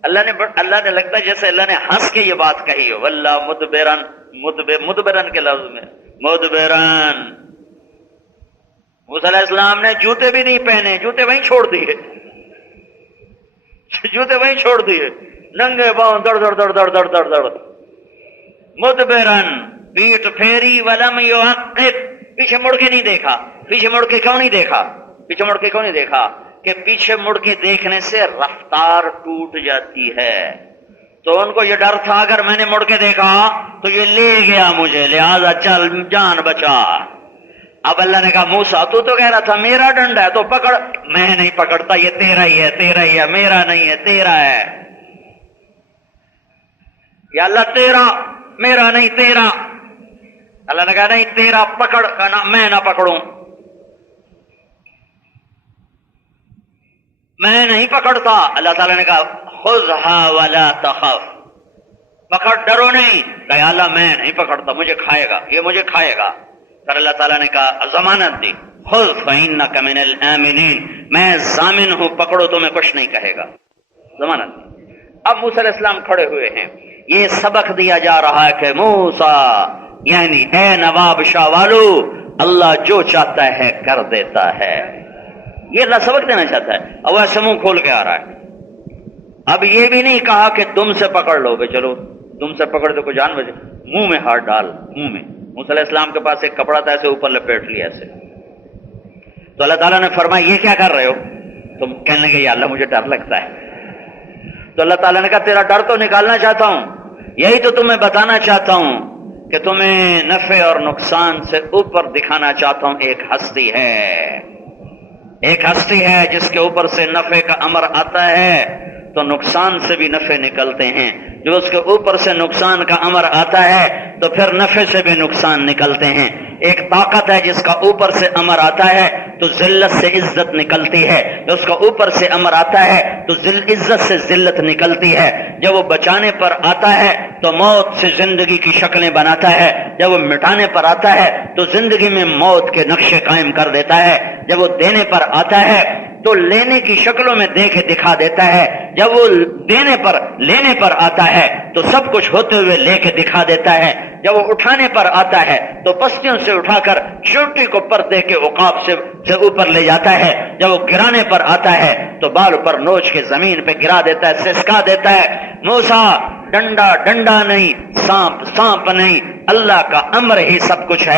اللہ نے لگتا ہے جیسے اللہ نے ہنس کے یہ بات کہی ہو. واللہ مدبرن کے لفظ میں مدبرن. موسیٰ علیہ السلام نے جوتے بھی نہیں پہنے، جوتے وہیں چھوڑ دیے، ننگے پاؤں دڑ دڑ دڑ دڑ دڑ دڑ دڑ. مدبرن، پیٹ پھیری، ولم یعقب، پیچھے مڑ کے نہیں دیکھا. پیچھے مڑ کے کیوں نہیں دیکھا؟ کہ پیچھے مڑ کے دیکھنے سے رفتار ٹوٹ جاتی ہے. تو ان کو یہ ڈر تھا اگر میں نے مڑ کے دیکھا تو یہ لے گیا مجھے، لہذا چل جان بچا. اب اللہ نے کہا موسیٰ تو کہہ رہا تھا میرا ڈنڈا ہے تو پکڑ. میں نہیں پکڑتا، یہ تیرا ہی ہے، میرا نہیں ہے، تیرا ہے. یا اللہ تیرا، میرا نہیں تیرا. اللہ نے کہا نہیں تیرا، پکڑ. میں نہ پکڑوں، میں نہیں پکڑتا. اللہ تعالیٰ نے کہا خذھا ولا تخف، پکڑ ڈرو نہیں. کہا اللہ میں نہیں پکڑتا، مجھے کھائے گا، یہ مجھے کھائے گا. پھر اللہ تعالیٰ نے کہا ضمانت دی، خذ فإنک من الآمنین، میں ضامن ہوں، پکڑو تو میں کچھ نہیں کہے گا. ضمانت دی. اب موسیٰ علیہ السلام کھڑے ہوئے ہیں. یہ سبق دیا جا رہا ہے کہ موسیٰ یعنی اے نواب شاہ والو، اللہ جو چاہتا ہے کر دیتا ہے. یہ اللہ سبق دینا چاہتا ہے. اب ایسے منہ کھول کے آ رہا ہے. اب یہ بھی نہیں کہا کہ تم سے پکڑ لو گے، چلو تم سے پکڑ دو کوئی جان بچے. منہ میں ہاتھ ڈال، منہ میں. موسیٰ علیہ السلام کے پاس ایک کپڑا تھا، ایسے اوپر لپیٹ لیا ایسے. تو اللہ تعالیٰ نے فرمایا یہ کیا کر رہے ہو؟ تم کہنے لگے یا اللہ مجھے ڈر لگتا ہے. تو اللہ تعالیٰ نے کہا تیرا ڈر تو نکالنا چاہتا ہوں، یہی تو تمہیں بتانا چاہتا ہوں کہ تمہیں نفع اور نقصان سے اوپر دکھانا چاہتا ہوں. ایک ہستی ہے جس کے اوپر سے نفع کا امر آتا ہے تو نقصان سے بھی نفع نکلتے ہیں. جو اس کے اوپر سے نقصان کا امر آتا ہے تو پھر نفع سے بھی نقصان نکلتے ہیں. ایک طاقت ہے جس کا اوپر سے امر آتا ہے تو ذلت سے عزت نکلتی ہے. جب اس کا اوپر سے امر آتا ہے تو عزت سے ذلت نکلتی ہے. جب وہ بچانے پر آتا ہے تو موت سے زندگی کی شکلیں بناتا ہے. جب وہ مٹانے پر آتا ہے تو زندگی میں موت کے نقشے قائم کر دیتا ہے. جب وہ دینے پر آتا ہے تو لینے کی شکلوں میں دے کے دکھا دیتا ہے. جب وہ لینے پر آتا ہے تو سب کچھ ہوتے ہوئے لے کے دکھا دیتا ہے. جب وہ اٹھانے پر آتا ہے تو پستیوں سے اٹھا کر چوٹی کو پردے کے عقاب سے اوپر لے جاتا ہے. جب وہ گرانے پر آتا ہے تو بال پر نوچ کے زمین پہ گرا دیتا ہے، سسکا دیتا ہے. موسیٰ ڈنڈا نہیں، سانپ نہیں، اللہ کا امر ہی سب کچھ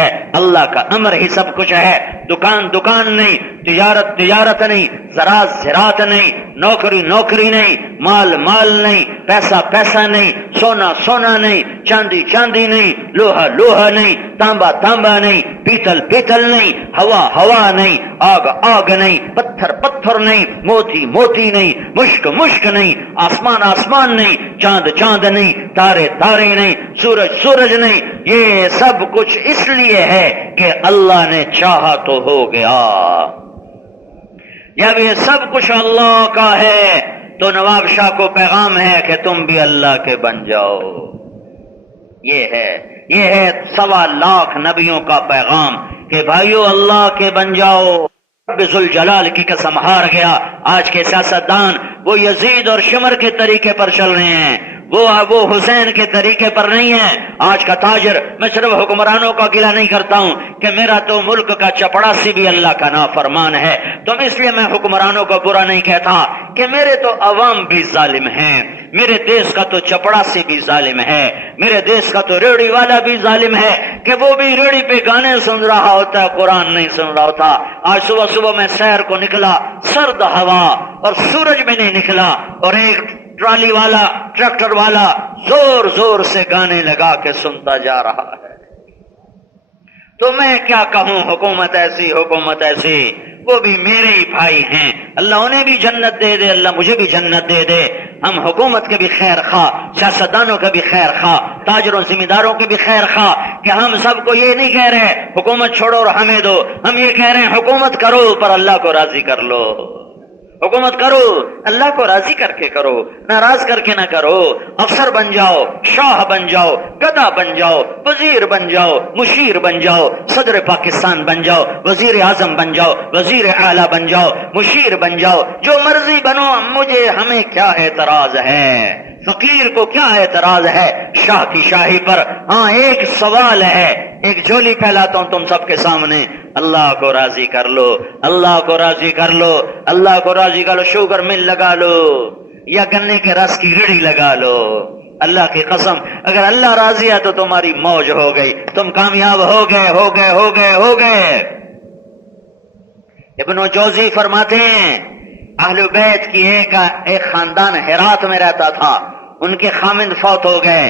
ہے. دکان نہیں، تجارت نہیں، زراعت نہیں، نوکری نہیں، مال نہیں، پیسہ نہیں، سونا نہیں، چاندی نہیں، لوہا نہیں، تانبا نہیں، پیتل نہیں، ہوا نہیں، آگ نہیں، پتھر نہیں، موتی نہیں، مشک نہیں، آسمان نہیں، چاند نہیں، تارے نہیں، سورج نہیں. یہ سب کچھ اس لیے ہے کہ اللہ نے چاہا تو ہو گیا. جب یہ سب کچھ اللہ کا ہے تو نواب شاہ کو پیغام ہے کہ تم بھی اللہ کے بن جاؤ. یہ ہے 1.25 لاکھ نبیوں کا پیغام کہ بھائیو اللہ کے بن جاؤ. رب ذوالجلال کی قسم ہار گیا. آج کے سیاستدان وہ یزید اور شمر کے طریقے پر چل رہے ہیں، وہ حسین کے طریقے پر نہیں ہے. آج کا تاجر، میں صرف حکمرانوں کا گلہ نہیں کرتا ہوں کہ میرا تو ملک کا چپڑاسی بھی اللہ کا نافرمان ہے، تو اس لیے میں حکمرانوں کو برا نہیں کہتا کہ میرے تو عوام بھی ظالم ہیں، میرے دیش کا تو چپڑاسی بھی ظالم ہے، میرے دیش کا تو ریڑھی والا بھی ظالم ہے کہ وہ بھی ریڑھی پہ گانے سن رہا ہوتا ہے، قرآن نہیں سن رہا ہوتا. آج صبح میں سیر کو نکلا، سرد ہوا اور سورج میں نہیں نکلا، اور ایک ٹرالی والا، ٹریکٹر والا زور سے گانے لگا کے سنتا جا رہا ہے. تو میں کیا کہوں، حکومت ایسی وہ بھی میرے ہی بھائی ہیں، اللہ انہیں بھی جنت دے دے، اللہ مجھے بھی جنت دے دے. ہم حکومت کے بھی خیر خواہ، سیاستدانوں کے بھی خیر خواہ، تاجروں ذمہ داروں کے بھی خیر خواہ کہ ہم سب کو یہ نہیں کہہ رہے حکومت چھوڑو اور ہمیں دو، ہم یہ کہہ رہے ہیں حکومت کرو پر اللہ کو راضی کر لو. حکومت کرو اللہ کو راضی کر کے کرو، ناراض کر کے نہ کرو۔ افسر بن جاؤ، شاہ بن جاؤ، گدا بن جاؤ، وزیر بن جاؤ، مشیر بن جاؤ، صدر پاکستان بن جاؤ، وزیر اعظم بن جاؤ، وزیر اعلیٰ بن جاؤ، مشیر بن جاؤ، جو مرضی بنو، ہمیں کیا اعتراض ہے؟ فقیر کو کیا اعتراض ہے شاہ کی شاہی پر؟ ہاں ایک سوال ہے، ایک جھولی پھیلاتا ہوں تم سب کے سامنے، اللہ کو راضی کر لو، اللہ کو راضی کر لو، اللہ کو راضی کر لو۔ شوگر مل لگا لو یا گنے کے رس کی ریڑھی لگا لو، اللہ کی قسم اگر اللہ راضی ہے تو تمہاری موج ہو گئی، تم کامیاب ہو گئے ہو گئے ہو گئے ہو گئے۔ ابن جوزی فرماتے ہیں اہل بیت کی ایک خاندان ہرات میں رہتا تھا، ان کے خامند فوت ہو گئے،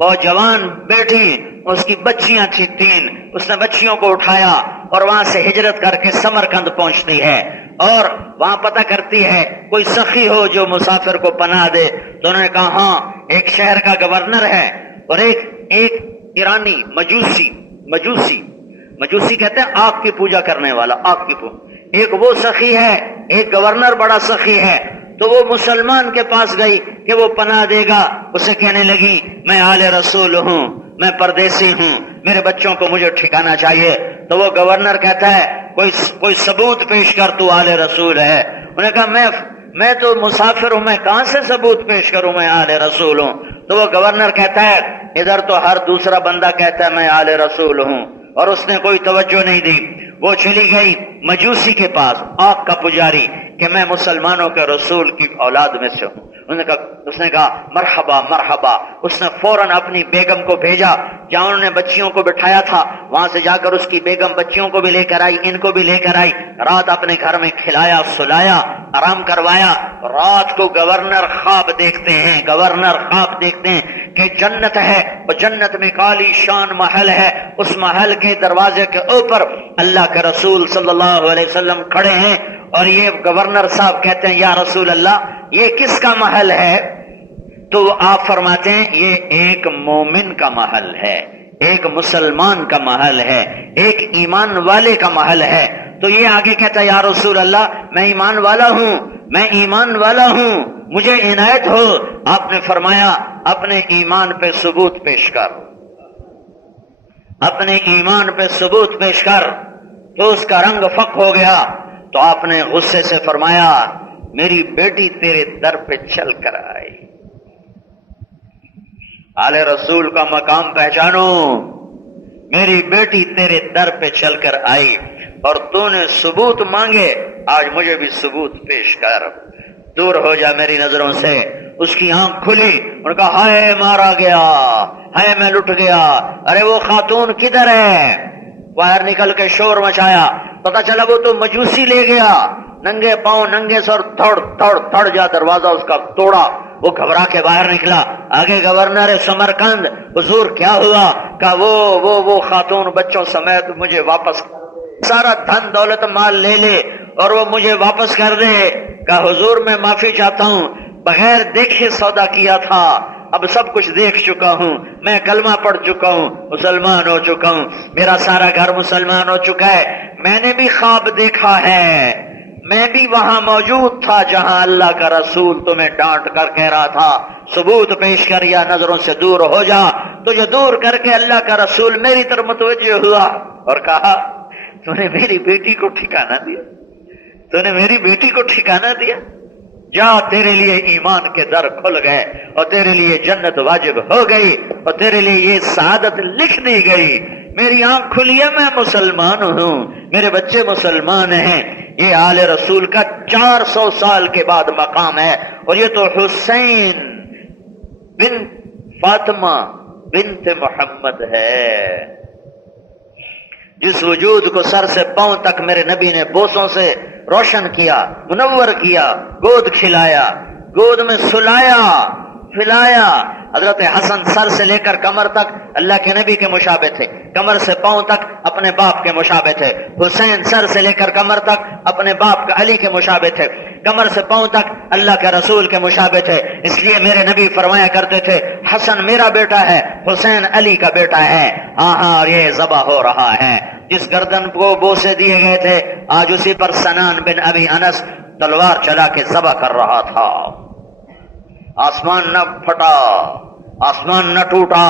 بہت جوان بیٹی، اس کی بچیاں تھی 3، اس نے بچیوں کو اٹھایا اور وہاں سے ہجرت کر کے سمرقند پہنچتی ہے اور وہاں پتہ کرتی ہے کوئی سخی ہو جو مسافر کو پناہ دے، تو انہوں نے کہا ہاں ایک شہر کا گورنر ہے اور ایک ایرانی مجوسی کہتے ہیں آگ کی پوجا کرنے والا، آگ کی پوجا، ایک وہ سخی ہے، ایک گورنر بڑا سخی ہے، تو وہ مسلمان کے پاس گئی کہ وہ پناہ دے گا، اسے کہنے لگی میں آل رسول ہوں، میں پردیسی ہوں، میرے بچوں کو مجھے ٹھکانا چاہیے۔ تو وہ گورنر کہتا ہے کوئی ثبوت پیش کر تو آل رسول ہے۔ انہوں نے کہا میں تو مسافر ہوں، میں کہاں سے ثبوت پیش کروں میں آل رسول ہوں؟ تو وہ گورنر کہتا ہے ادھر تو ہر دوسرا بندہ کہتا ہے میں آل رسول ہوں، اور اس نے کوئی توجہ نہیں دی۔ وہ چلی گئی مجوسی کے پاس، آگ کا پجاری، کہ میں مسلمانوں کے رسول کی اولاد میں سے ہوں۔ اس نے کہا مرحبا مرحبا۔ اس نے فوراً اپنی بیگم کو بھیجا، جہاں انہوں نے بچیوں کو بٹھایا تھا وہاں سے جا کر اس کی بیگم بچیوں کو بھی لے کر آئی، ان کو بھی لے کر آئی، رات اپنے گھر میں کھلایا سلایا، آرام کروایا۔ رات کو گورنر خواب دیکھتے ہیں کہ جنت ہے اور جنت میں کالی شان محل ہے، اس محل کے دروازے کے اوپر اللہ کے رسول صلی اللہ علیہ وسلم کھڑے ہیں، اور یہ گورنر صاحب کہتے ہیں یا رسول اللہ یہ کس کا محل ہے؟ تو آپ فرماتے ہیں یہ ایک مومن کا محل ہے، ایک مسلمان کا محل ہے، ایک ایمان والے کا محل ہے۔ تو یہ آگے کہتا ہے یا رسول اللہ میں ایمان والا ہوں، مجھے عنایت ہو۔ آپ نے فرمایا اپنے ایمان پہ ثبوت پیش کر، اپنے ایمان پہ ثبوت پیش کر۔ تو اس کا رنگ فق ہو گیا، تو آپ نے غصے سے فرمایا میری بیٹی تیرے در پہ چل کر آئی، آل رسول کا مقام پہچانو، میری بیٹی تیرے در پہ چل کر آئی اور تو نے ثبوت مانگے، آج مجھے بھی ثبوت پیش کر، دور ہو جا میری نظروں سے۔ اس کی آنکھ کھلی، انہوں نے کہا ہائے مارا گیا، ہائے میں لٹ گیا، ارے وہ خاتون کدھر ہے؟ باہر نکل کے شور مچایا، پتا چلا وہ تو مجوسی لے گیا، ننگے پاؤں ننگے سر تھڑ جا دروازہ اس کا توڑا۔ وہ گھبرا کے باہر نکلا، آگے گورنر سمرقند، حضور کیا ہوا؟ کہا وہ خاتون بچوں سمیت مجھے واپس، سارا دھن دولت مال لے لے اور وہ مجھے واپس کر دے۔ کہا حضور میں معافی چاہتا ہوں، بغیر دیکھے سودا کیا تھا، اب سب کچھ دیکھ چکا ہوں، میں کلمہ پڑھ چکا ہوں، مسلمان ہو چکا ہوں، میرا سارا گھر مسلمان ہو چکا ہے۔ میں نے بھی خواب دیکھا ہے، میں بھی وہاں موجود تھا جہاں اللہ کا رسول تمہیں ڈانٹ کر کہہ رہا تھا ثبوت پیش کر یا نظروں سے دور ہو جا۔ تو جو دور کر کے اللہ کا رسول میری طرف متوجہ ہوا اور کہا تو نے میری بیٹی کو ٹھکانہ دیا، تو نے میری بیٹی کو ٹھکانہ دیا، جا تیرے لیے ایمان کے در کھل گئے اور تیرے لیے جنت واجب ہو گئی اور تیرے لیے یہ سعادت لکھ دی گئی۔ میری آنکھ کھلی ہے، میں مسلمان ہوں، میرے بچے مسلمان ہیں۔ یہ آل رسول کا 400 سال کے بعد مقام ہے، اور یہ تو حسین بن فاطمہ بنت محمد ہے، جس وجود کو سر سے پاؤں تک میرے نبی نے بوسوں سے روشن کیا، منور کیا، گود کھلایا، گود میں سلایا پھلایا۔ حضرت حسن سر سے لے کر کمر تک اللہ کے نبی کے مشابہ تھے، کمر سے پاؤں تک اپنے باپ کے مشابہ تھے۔ حسین سر سے لے کر کمر تک اپنے باپ کا علی کے مشابہ تھے، کمر سے پاؤں تک اللہ کے رسول کے مشابہ تھے۔ اس لیے میرے نبی فرمایا کرتے تھے حسن میرا بیٹا ہے، حسین علی کا بیٹا ہے۔ ہاں اور یہ ذبح ہو رہا ہے، جس گردن کو بوسے دیے گئے تھے آج اسی پر سنان بن ابی انس تلوار چلا کے ذبح کر رہا تھا۔ آسمان نہ پھٹا، آسمان نہ ٹوٹا،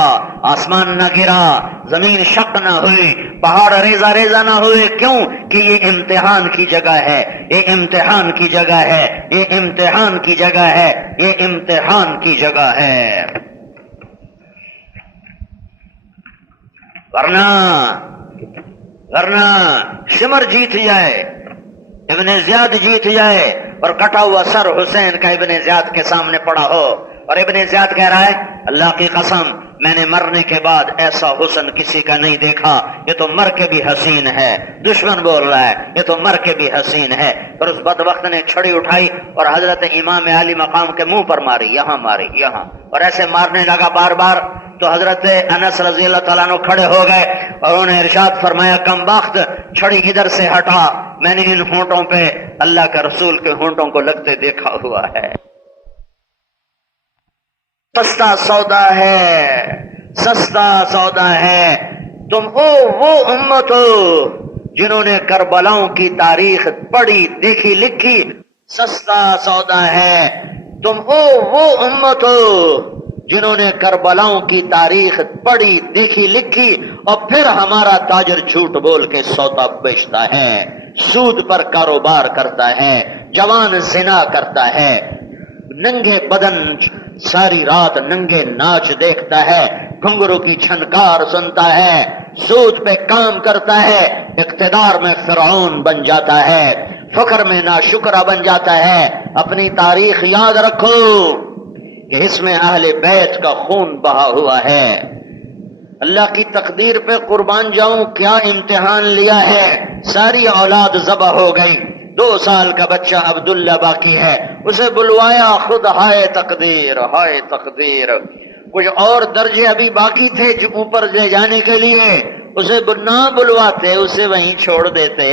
آسمان نہ گرا، زمین شق نہ ہوئی، پہاڑ ریزہ ریزہ نہ ہوئے، کیوں کہ یہ امتحان کی جگہ ہے، یہ امتحان کی جگہ ہے، یہ امتحان کی جگہ ہے، یہ امتحان کی جگہ ہے۔ ورنہ سمر جیت جائے، ابن زیاد جیت جائے اور کٹا ہوا سر حسین کا ابن زیاد کے سامنے پڑا ہو، اور ابن زیاد کہہ رہا ہے اللہ کی قسم میں نے مرنے کے بعد ایسا حسن کسی کا نہیں دیکھا، یہ تو مر کے بھی حسین ہے۔ دشمن بول رہا ہے یہ تو مر کے بھی حسین ہے، پر اس بدبخت نے چھڑی اٹھائی اور حضرت امام علی مقام کے منہ پر ماری، یہاں ماری، یہاں، اور ایسے مارنے لگا بار بار۔ تو حضرت انس رضی اللہ تعالیٰ عنہ کھڑے ہو گئے اور انہوں نے ارشاد فرمایا کم بخت چھڑی ادھر سے ہٹا، میں نے ان ہونٹوں پہ اللہ کے رسول کے ہونٹوں کو لگتے دیکھا ہوا ہے۔ سستا سودا ہے، سستا سودا ہے، تم وہ امت ہو جنہوں نے کربلاؤں کی تاریخ پڑھی دیکھی لکھی، سستا سودا ہے، تم وہ امت ہو جنہوں نے کربلاؤں کی تاریخ پڑھی دیکھی لکھی، اور پھر ہمارا تاجر جھوٹ بول کے سودا بیچتا ہے، سود پر کاروبار کرتا ہے، جوان زنا کرتا ہے، ننگے بدن ساری رات ننگے ناچ دیکھتا ہے، گھنگرو کی چھنکار سنتا ہے، سود پہ کام کرتا ہے، اقتدار میں فرعون بن جاتا ہے، فقر میں ناشکرہ بن جاتا ہے۔ اپنی تاریخ یاد رکھو کہ اس میں اہل بیت کا خون بہا ہوا ہے۔ اللہ کی تقدیر پہ قربان جاؤں، کیا امتحان لیا ہے، ساری اولاد ذبح ہو گئی، 2 سال کا بچہ عبداللہ باقی ہے، اسے بلوایا، خود ہائے تقدیر، ہائے تقدیر، کچھ اور درجے ابھی باقی تھے جو اوپر لے جانے کے لیے، اسے نہ بلواتے اسے وہیں چھوڑ دیتے،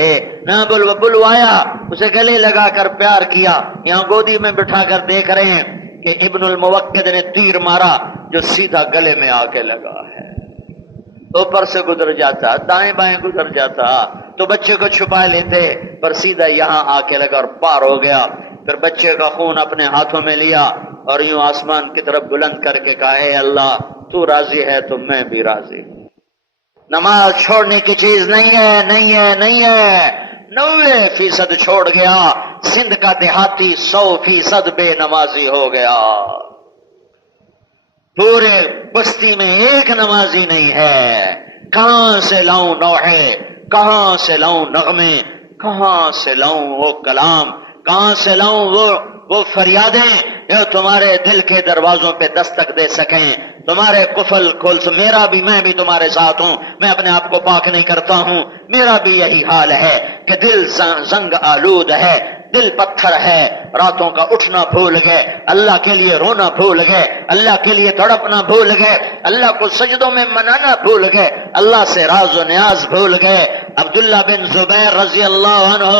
نہ بلوایا، اسے گلے لگا کر پیار کیا، یہاں گودی میں بٹھا کر دیکھ رہے ہیں کہ ابن الموقد نے تیر مارا جو سیدھا گلے میں آ کے لگا ہے، اوپر سے گزر جاتا، دائیں بائیں گزر جاتا تو بچے کو چھپا لیتے، پر سیدھا یہاں آ کے لگا اور پار ہو گیا۔ پھر بچے کا خون اپنے ہاتھوں میں لیا اور یوں آسمان کی طرف بلند کر کے کہا اے اللہ تو راضی ہے تو میں بھی راضی ہوں۔ نماز چھوڑنے کی چیز نہیں ہے، نہیں ہے، نہیں ہے۔ 90% چھوڑ گیا، سندھ کا دیہاتی 100% بے نمازی ہو گیا، پورے بستی میں ایک نمازی نہیں ہے۔ کہاں سے لاؤں نوحے، کہاں سے لاؤں نغمے، کہاں سے لاؤں وہ کلام، کہاں سے لاؤں وہ فریادیں جو تمہارے دل کے دروازوں پہ دستک دے سکیں، تمہارے قفل کھول سے۔ میں بھی تمہارے ساتھ ہوں، میں اپنے آپ کو پاک نہیں کرتا ہوں، میرا بھی یہی حال ہے کہ دل زنگ آلود ہے، دل پتھر ہے، راتوں کا اٹھنا بھول گئے، اللہ کے لیے رونا بھول گئے، اللہ کے لیے تڑپنا بھول گئے، اللہ کو سجدوں میں منانا بھول گئے، اللہ سے راز و نیاز بھول گئے۔ عبداللہ بن زبیر رضی اللہ عنہ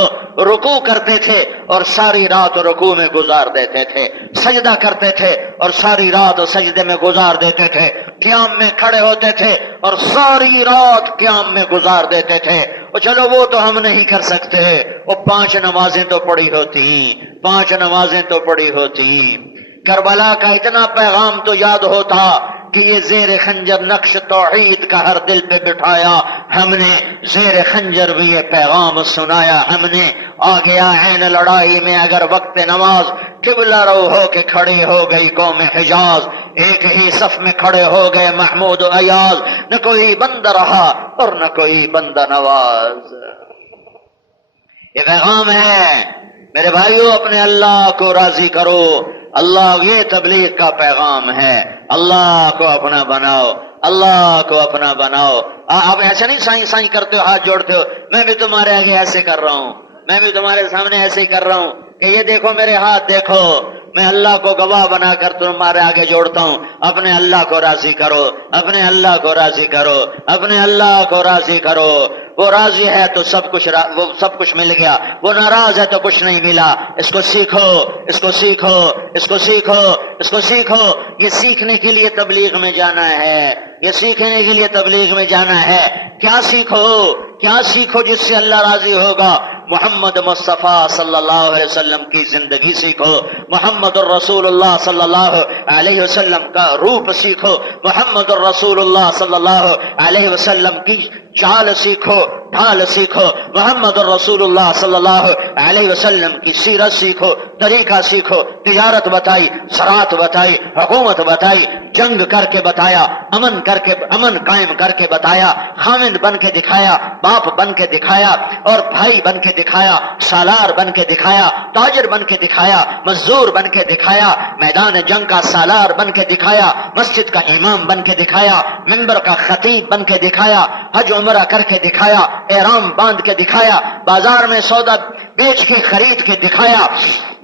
رکوع کرتے تھے اور ساری رات رکوع میں گزار دیتے تھے، سجدہ کرتے تھے اور ساری رات سجدے میں گزار دیتے تھے، قیام میں کھڑے ہوتے تھے اور ساری رات قیام میں گزار دیتے تھے۔ اور چلو وہ تو ہم نہیں کر سکتے، وہ 5 نمازیں تو پڑھی ہوتی، 5 نمازیں تو پڑھی ہوتی۔ کربلا کا اتنا پیغام تو یاد ہوتا کہ یہ زیر خنجر نقش توحید کا ہر دل پہ بٹھایا ہم نے، زیر خنجر بھی یہ پیغام سنایا ہم نے۔ آ گیا عین لڑائی میں اگر وقت نماز، قبلہ رو ہو کے کھڑی ہو گئی قوم حجاز، ایک ہی صف میں کھڑے ہو گئے محمود و ایاز، نہ کوئی بندہ رہا اور نہ کوئی بندہ نواز۔ یہ پیغام ہے میرے بھائیو، اپنے اللہ کو راضی کرو، اللہ، یہ تبلیغ کا پیغام ہے، اللہ کو اپنا بناؤ، اللہ کو اپنا بناؤ۔ آپ ایسے نہیں سائیں سائیں کرتے ہو، ہاتھ جوڑتے ہو، میں بھی تمہارے آگے ایسے کر رہا ہوں، میں بھی تمہارے سامنے ایسے ہی کر رہا ہوں کہ یہ دیکھو میرے ہاتھ دیکھو، میں اللہ کو گواہ بنا کر تمہارے آگے جوڑتا ہوں۔ اپنے اللہ کو راضی کرو، اپنے اللہ کو راضی کرو، اپنے اللہ کو راضی کرو۔ وہ راضی ہے تو وہ سب کچھ مل گیا، وہ ناراض ہے تو کچھ نہیں ملا۔ اس کو سیکھو، اس کو سیکھو، اس کو سیکھو، اس کو سیکھو۔ یہ سیکھنے کے لیے تبلیغ میں جانا ہے، یہ سیکھنے کے لیے تبلیغ میں جانا ہے۔ کیا سیکھو؟ کیا سیکھو جس سے اللہ راضی ہوگا؟ محمد مصطفیٰ صلی اللہ علیہ وسلم کی زندگی سیکھو، محمد الرسول اللہ صلی اللہ علیہ وسلم کا روپ سیکھو، محمد الرسول اللہ صلی اللہ علیہ وسلم کی چال سیکھو، ڈھال سیکھو، محمد الرسول اللہ صلی اللہ علیہ وسلم کی سیرت سیکھو، طریقہ سیکھو۔ تجارت بتائی، زراعت بتائی، حکومت بتائی، جنگ کر کے بتایا، امن قائم کر کے بتایا، خامند بن کے دکھایا، باپ بن کے دکھایا، اور بھائی بن کے دکھایا، سالار بن کے دکھایا، تاجر بن کے دکھایا، مزدور بن کے دکھایا، میدان جنگ کا سالار بن کے دکھایا، مسجد کا امام بن کے دکھایا، منبر کا خطیب بن کے دکھایا، حج عمرہ کر کے دکھایا، احرام باندھ کے دکھایا، بازار میں سودا بیچ کے خرید کے دکھایا،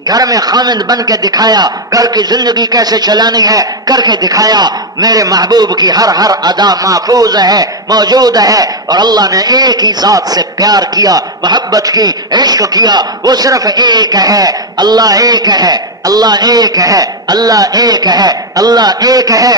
گھر میں خامند بن کے دکھایا، گھر کی زندگی کیسے چلانی ہے کر کے دکھایا۔ میرے محبوب کی ہر ادا محفوظ ہے، موجود ہے، اور اللہ نے ایک ہی ذات سے پیار کیا، محبت کی، عشق کیا، وہ صرف ایک ہے۔ اللہ ایک ہے، اللہ ایک ہے، اللہ ایک ہے، اللہ ایک ہے۔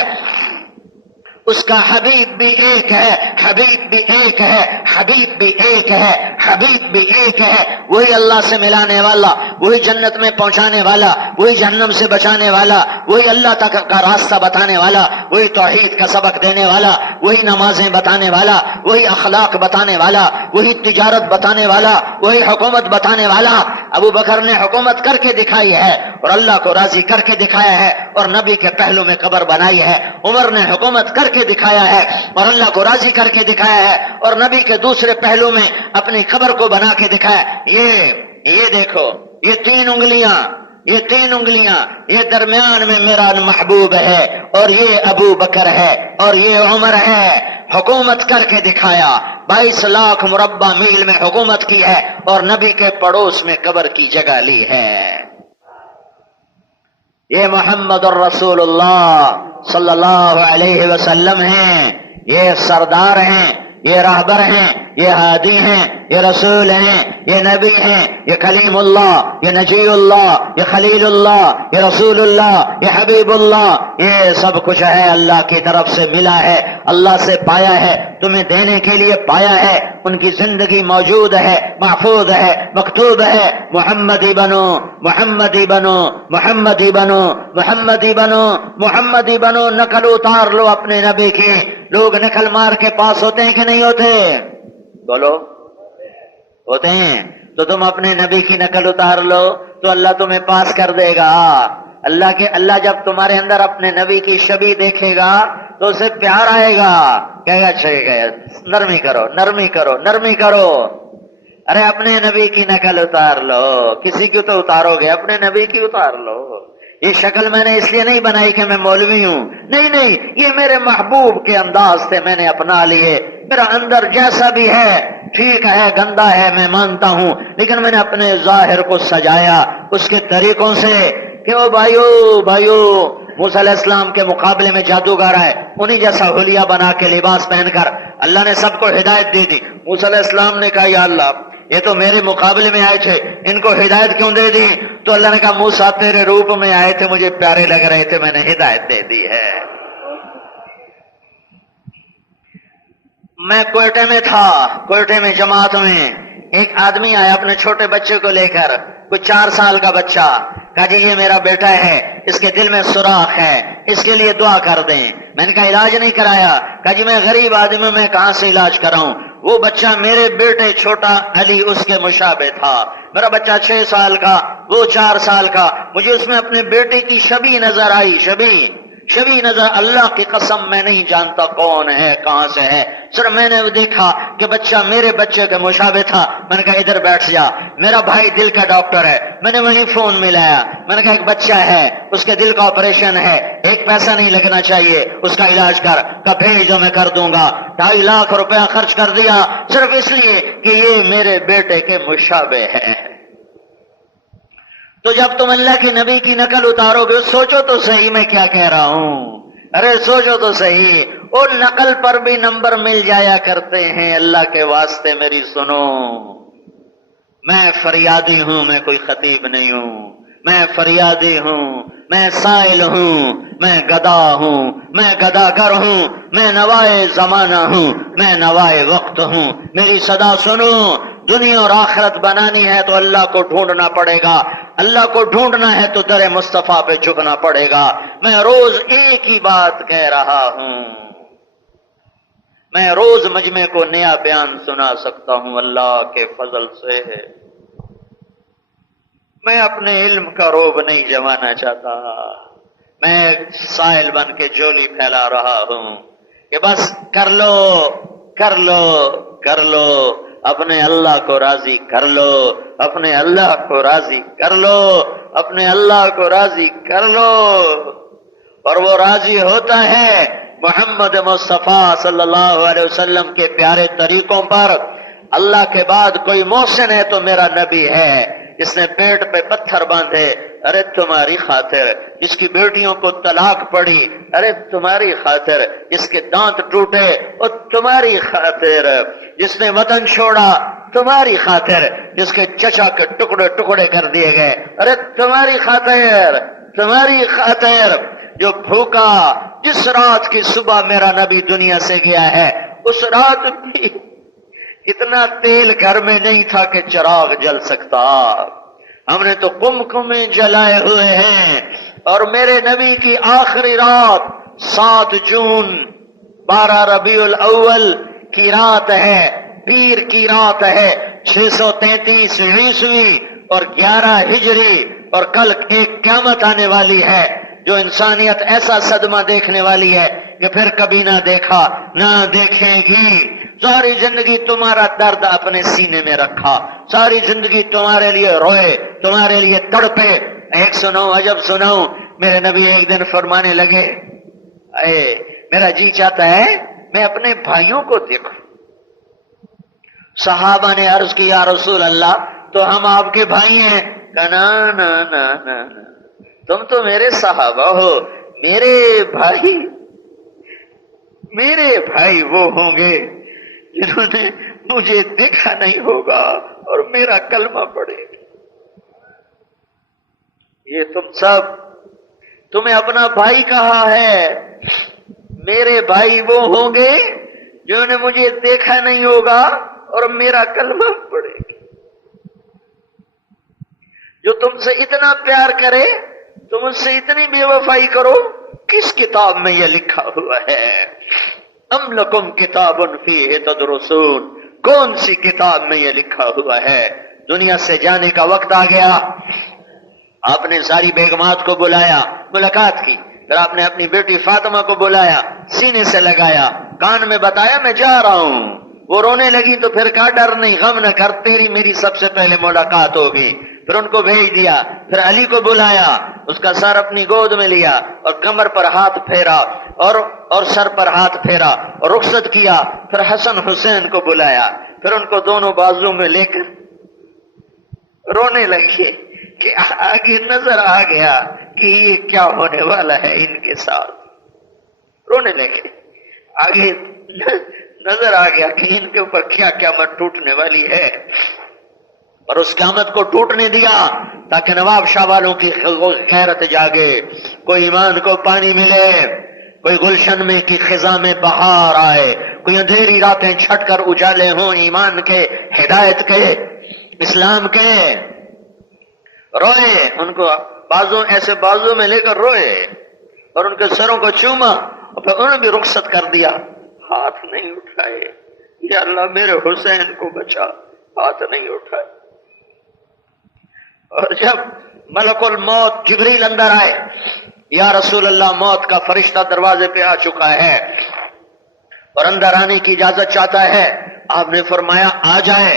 اس کا حبیب بھی ایک ہے، حبیب بھی ایک ہے، حبیب بھی ایک ہے، حبیب بھی ایک ہے۔ وہی اللہ سے ملانے والا، وہی جنت میں پہنچانے والا، وہی جہنم سے بچانے والا، وہی اللہ تک کا راستہ بتانے والا، وہی توحید کا سبق دینے والا، وہی نمازیں بتانے والا، وہی اخلاق بتانے والا، وہی تجارت بتانے والا، وہی حکومت بتانے والا۔ ابو بکر نے حکومت کر کے دکھائی ہے اور اللہ کو راضی کر کے دکھایا ہے، اور نبی کے پہلو میں قبر بنائی ہے۔ عمر نے حکومت کر کے دکھایا ہے اور اللہ کو راضی کر کے دکھایا ہے، اور نبی کے دوسرے پہلو میں اپنی قبر کو بنا کے دکھایا۔ یہ دیکھو، یہ تین انگلیاں، یہ درمیان میں میرا محبوب ہے، اور یہ ابو بکر ہے، اور یہ عمر ہے۔ حکومت کر کے دکھایا، 22 لاکھ مربع میل میں حکومت کی ہے، اور نبی کے پڑوس میں قبر کی جگہ لی ہے۔ یہ محمد الرسول اللہ صلی اللہ علیہ وسلم ہیں، یہ سردار ہیں، یہ راہبر ہیں، یہ ہادی ہیں، یہ رسول ہیں، یہ نبی ہیں، یہ کلیم اللہ، یہ نجی اللہ، یہ خلیل اللہ، یہ رسول اللہ، یہ حبیب اللہ۔ یہ سب کچھ ہے اللہ کی طرف سے ملا ہے، اللہ سے پایا ہے، تمہیں دینے کے لیے پایا ہے۔ ان کی زندگی موجود ہے، محفوظ ہے، مکتوب ہے۔ محمدی بنو، محمدی بنو، محمدی بنو، محمدی بنو، محمدی بنو۔ نقل اتار لو اپنے نبی کی۔ لوگ نقل مار کے پاس ہوتے ہیں کہ نہیں ہوتے؟ بولو، ہوتے ہیں۔ تو تم اپنے نبی کی نقل اتار لو تو اللہ تمہیں پاس کر دے گا۔ اللہ جب تمہارے اندر اپنے نبی کی شبیہ دیکھے گا تو اسے پیار آئے گا، کہے گا ٹھیک ہے، نرمی کرو، نرمی کرو، نرمی کرو۔ ارے اپنے نبی کی نقل اتار لو، کسی کی تو اتارو گے، اپنے نبی کی اتار لو۔ یہ شکل میں نے اس لیے نہیں بنائی کہ میں مولوی ہوں، نہیں، یہ میرے محبوب کے انداز سے میں نے اپنا لیے۔ میرا اندر جیسا بھی ہے، ٹھیک ہے، گندا ہے، میں مانتا ہوں، لیکن میں نے اپنے ظاہر کو سجایا اس کے طریقوں سے کہ او بھائیو موسیٰ علیہ السلام کے مقابلے میں جادوگر ہے، انہی جیسا حلیہ بنا کے لباس پہن کر اللہ نے سب کو ہدایت دے دی۔ موسیٰ علیہ السلام نے کہا یا اللہ، یہ تو میرے مقابلے میں آئے تھے، ان کو ہدایت کیوں دے دی؟ تو اللہ نے کہا موسیٰ تیرے روپ میں آئے تھے، مجھے پیارے لگ رہے تھے، میں نے ہدایت دے دی ہے۔ میں کوئٹے میں تھا، کوئٹے میں جماعت میں ایک آدمی آیا اپنے چھوٹے بچے کو لے کر، کوئی 4 سال کا بچہ، کہا جی یہ میرا بیٹا ہے، اس کے دل میں سوراخ ہے، اس کے لیے دعا کر دیں۔ میں نے کہا علاج نہیں کرایا؟ کہا جی میں غریب آدمی ہوں، میں کہاں سے علاج کراؤں؟ وہ بچہ میرے بیٹے چھوٹا علی اس کے مشابہ تھا۔ میرا بچہ 6 سال کا، وہ 4 سال کا، مجھے اس میں اپنے بیٹے کی شبیہ نظر آئی، شبیہ نظر۔ اللہ کی قسم میں نہیں جانتا کون ہے، کہاں سے ہے، صرف میں نے دیکھا کہ بچہ میرے بچے کے مشابہ تھا۔ میں نے کہا ادھر بیٹھ جا، میرا بھائی دل کا ڈاکٹر ہے۔ میں نے وہیں فون ملایا، میں نے کہا ایک بچہ ہے، اس کے دل کا آپریشن ہے، 1 پیسہ نہیں لگنا چاہیے، اس کا علاج کر۔ کہا بھیج دو، میں کر دوں گا۔ 2.5 لاکھ روپیہ خرچ کر دیا صرف اس لیے کہ یہ میرے بیٹے کے مشابہ ہے۔ تو جب تم اللہ کے نبی کی نقل اتارو گے، سوچو تو صحیح میں کیا کہہ رہا ہوں۔ ارے سوچو تو صحیح، اور نقل پر بھی نمبر مل جایا کرتے ہیں۔ اللہ کے واسطے میری سنو، میں فریادی ہوں، میں کوئی خطیب نہیں ہوں، میں فریادی ہوں، میں سائل ہوں، میں گدا ہوں، میں گداگر ہوں، میں نوائے زمانہ ہوں، میں نوائے وقت ہوں۔ میری صدا سنو، دنیا اور آخرت بنانی ہے تو اللہ کو ڈھونڈنا پڑے گا، اللہ کو ڈھونڈنا ہے تو در مصطفیٰ پہ جھکنا پڑے گا۔ میں روز ایک ہی بات کہہ رہا ہوں، میں روز مجمع کو نیا بیان سنا سکتا ہوں اللہ کے فضل سے۔ میں اپنے علم کا روب نہیں جمانا چاہتا، میں سائل بن کے جولی پھیلا رہا ہوں کہ بس کر لو کر لو کر لو، اپنے اللہ کو راضی کر لو، اپنے اللہ کو راضی کر لو، اپنے اللہ کو راضی کر لو۔ اور وہ راضی ہوتا ہے محمد مصطفیٰ صلی اللہ علیہ وسلم کے پیارے طریقوں پر۔ اللہ کے بعد کوئی محسن ہے تو میرا نبی ہے، جس نے پیٹ پہ پتھر باندھے، ارے تمہاری خاطر، جس کی بیٹیوں کو طلاق پڑی، ارے تمہاری خاطر، جس کے دانت ٹوٹے وہ تمہاری خاطر، جس نے وطن چھوڑا تمہاری خاطر، جس کے چچا کے ٹکڑے ٹکڑے کر دیے گئے، ارے تمہاری خاطر، تمہاری خاطر۔ جو بھوکا، جس رات کی صبح میرا نبی دنیا سے گیا ہے، اس رات بھی اتنا تیل گھر میں نہیں تھا کہ چراغ جل سکتا، ہم نے تو قمقمے جلائے ہوئے ہیں۔ اور میرے نبی کی آخری رات 7 جون 12 ربیع الاول کی رات ہے، پیر کی رات ہے، 633 عیسوی اور 11 ہجری، اور کل ایک قیامت آنے والی ہے جو انسانیت ایسا صدمہ دیکھنے والی ہے کہ پھر کبھی نہ دیکھا نہ دیکھے گی۔ ساری زندگی تمہارا درد اپنے سینے میں رکھا، ساری زندگی تمہارے لیے روئے، تمہارے لیے تڑپے۔ ایک سنو عجب سنو، میرے نبی ایک دن فرمانے لگے، اے میرا جی چاہتا ہے میں اپنے بھائیوں کو دیکھوں۔ صحابہ نے عرض کی یا رسول اللہ تو ہم آپ کے بھائی ہیں؟ کہا نا نا نا نا نا، تم تو میرے صحابہ ہو، میرے بھائی وہ ہوں گے جنہوں نے مجھے دیکھا نہیں ہوگا اور میرا کلمہ پڑھے گا۔ یہ تم سب، تمہیں اپنا بھائی کہا ہے، میرے بھائی وہ ہوں گے جنہوں نے مجھے دیکھا نہیں ہوگا اور میرا کلمہ پڑھے گا۔ جو تم سے اتنا پیار کرے تم اس سے اتنی بے وفائی کرو، کس کتاب میں یہ لکھا ہوا ہے؟ ام لکم کتاب فیہ تدرسون، کون سی کتاب میں یہ لکھا ہوا ہے؟ دنیا سے جانے کا وقت آ گیا، آپ نے ساری بیگمات کو بلایا، ملاقات کی، پھر آپ نے اپنی بیٹی فاطمہ کو بلایا، سینے سے لگایا، کان میں بتایا میں جا رہا ہوں۔ وہ رونے لگی تو پھر کہا ڈر نہیں، غم نہ کر، تیری میری سب سے پہلے ملاقات ہوگی۔ پھر ان کو بھیج دیا، پھر علی کو بلایا، اس کا سر اپنی گود میں لیا اور کمر پر ہاتھ پھیرا اور سر پر ہاتھ پھیرا اور رخصت کیا۔ پھر حسن حسین کو بلایا، پھر ان کو دونوں بازو میں لے کر رونے لگے کہ آگے نظر آ گیا کہ یہ کیا ہونے والا ہے ان کے ساتھ۔ رونے لگے، آگے نظر آ گیا کہ ان کے اوپر کیا قیامت ٹوٹنے والی ہے، اور اس قیامت کو ٹوٹنے دیا تاکہ نواب شاہ والوں کی غیرت جاگے، کوئی ایمان کو پانی ملے، کوئی گلشن میں کی خزاں میں بہار آئے، کوئی اندھیری راتیں چھٹ کر اجالے ہوں ایمان کے، ہدایت کے، اسلام کے۔ روئے، ان کو بازو ایسے بازو میں لے کر روئے اور ان کے سروں کو چوما، اور پھر انہوں نے بھی رخصت کر دیا، ہاتھ نہیں اٹھائے، یا اللہ میرے حسین کو بچا، ہاتھ نہیں اٹھائے۔ اور جب ملک الموت جبریل اندر آئے، یا رسول اللہ موت کا فرشتہ دروازے پہ آ چکا ہے اور اندر آنے کی اجازت چاہتا ہے، آپ نے فرمایا آ جائیں۔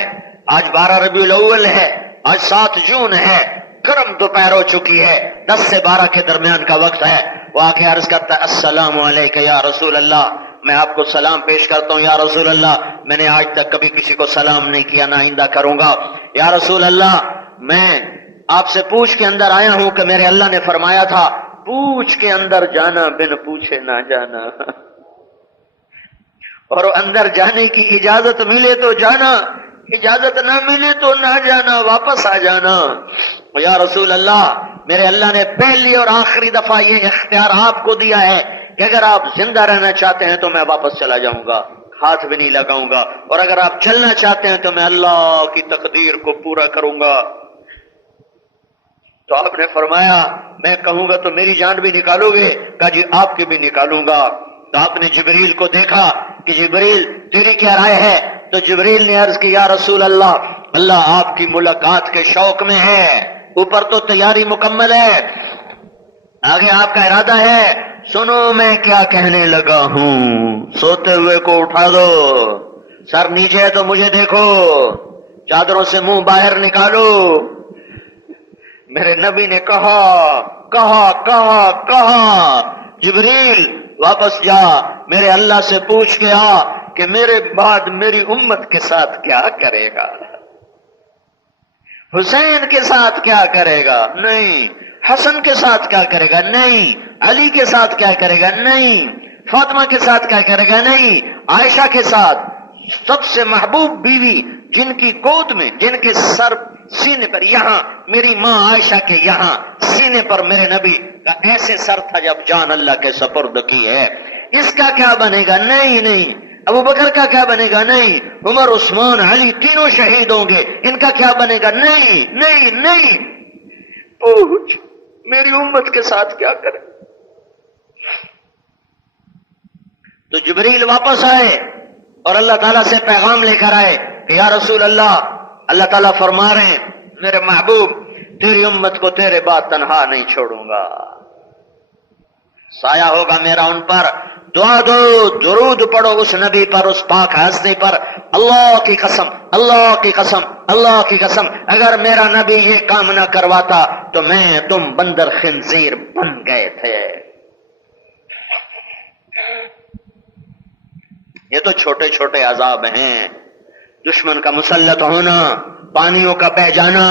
آج 12 ربیع الاول ہے، آج 7 جون ہے، گرم دوپہر ہو چکی ہے، 10 سے 12 کے درمیان کا وقت ہے۔ وہ آ کے عرض کرتا ہے السلام علیکم یا رسول اللہ، میں آپ کو سلام پیش کرتا ہوں یا رسول اللہ، میں نے آج تک کبھی کسی کو سلام نہیں کیا، نہ آئندہ کروں گا۔ یا رسول اللہ، میں آپ سے پوچھ کے اندر آیا ہوں کہ میرے اللہ نے فرمایا تھا پوچھ کے اندر جانا، بن پوچھے نہ جانا، اور اندر جانے کی اجازت ملے تو جانا، اجازت نہ ملے تو نہ جانا، واپس آ جانا۔ یا رسول اللہ، میرے اللہ نے پہلی اور آخری دفعہ یہ اختیار آپ کو دیا ہے کہ اگر آپ زندہ رہنا چاہتے ہیں تو میں واپس چلا جاؤں گا، ہاتھ بھی نہیں لگاؤں گا، اور اگر آپ چلنا چاہتے ہیں تو میں اللہ کی تقدیر کو پورا کروں گا۔ تو آپ نے فرمایا میں کہوں گا تو میری جان بھی نکالو گے؟ کہا جی آپ کی بھی نکالوں گا۔ تو آپ نے جبریل کو دیکھا کہ جبریل تیری کیا رائے ہے؟ تو جبریل نے عرض کی یا رسول اللہ، اللہ آپ کی ملاقات کے شوق میں ہے، اوپر تو تیاری مکمل ہے، آگے آپ کا ارادہ ہے، سنو میں کیا کہنے لگا ہوں۔ سوتے ہوئے کو اٹھا دو، سر نیچے ہے تو مجھے دیکھو، چادروں سے منہ باہر نکالو۔ میرے نبی نے کہا کہا کہا کہا جبریل واپس جا، میرے اللہ سے پوچھ کے آ کہ میرے بعد میری امت کے ساتھ کیا کرے گا، حسین کے ساتھ کیا کرے گا؟ نہیں۔ حسن کے ساتھ کیا کرے گا؟ نہیں۔ علی کے ساتھ کیا کرے گا؟ نہیں۔ فاطمہ کے ساتھ کیا کرے گا؟ نہیں۔ عائشہ کے ساتھ، سب سے محبوب بیوی، جن کی گود میں، جن کے سر سینے پر، یہاں میری ماں عائشہ کے یہاں سینے پر میرے نبی کا ایسے سر تھا جب جان اللہ کے سپرد کی ہے، اس کا کیا بنے گا؟ نہیں نہیں۔ ابو بکر کا کیا بنے گا؟ نہیں۔ عمر، عثمان، علی تینوں شہید ہوں گے، ان کا کیا بنے گا؟ نہیں نہیں نہیں۔ پوچھ میری امت کے ساتھ کیا کرے؟ تو جبریل واپس آئے اور اللہ تعالیٰ سے پیغام لے کر آئے کہ یا رسول اللہ، اللہ تعالیٰ فرما رہے ہیں میرے محبوب تیری امت کو تیرے بعد تنہا نہیں چھوڑوں گا، سایہ ہوگا میرا ان پر، دعا دو، درود پڑھو اس نبی پر، اس پاک ہستی پر۔ اللہ کی قسم، اللہ کی قسم، اللہ کی قسم، اگر میرا نبی یہ کام نہ کرواتا تو میں تم بندر خنزیر بن گئے تھے۔ یہ تو چھوٹے چھوٹے عذاب ہیں، دشمن کا مسلط ہونا، پانیوں کا بہ جانا،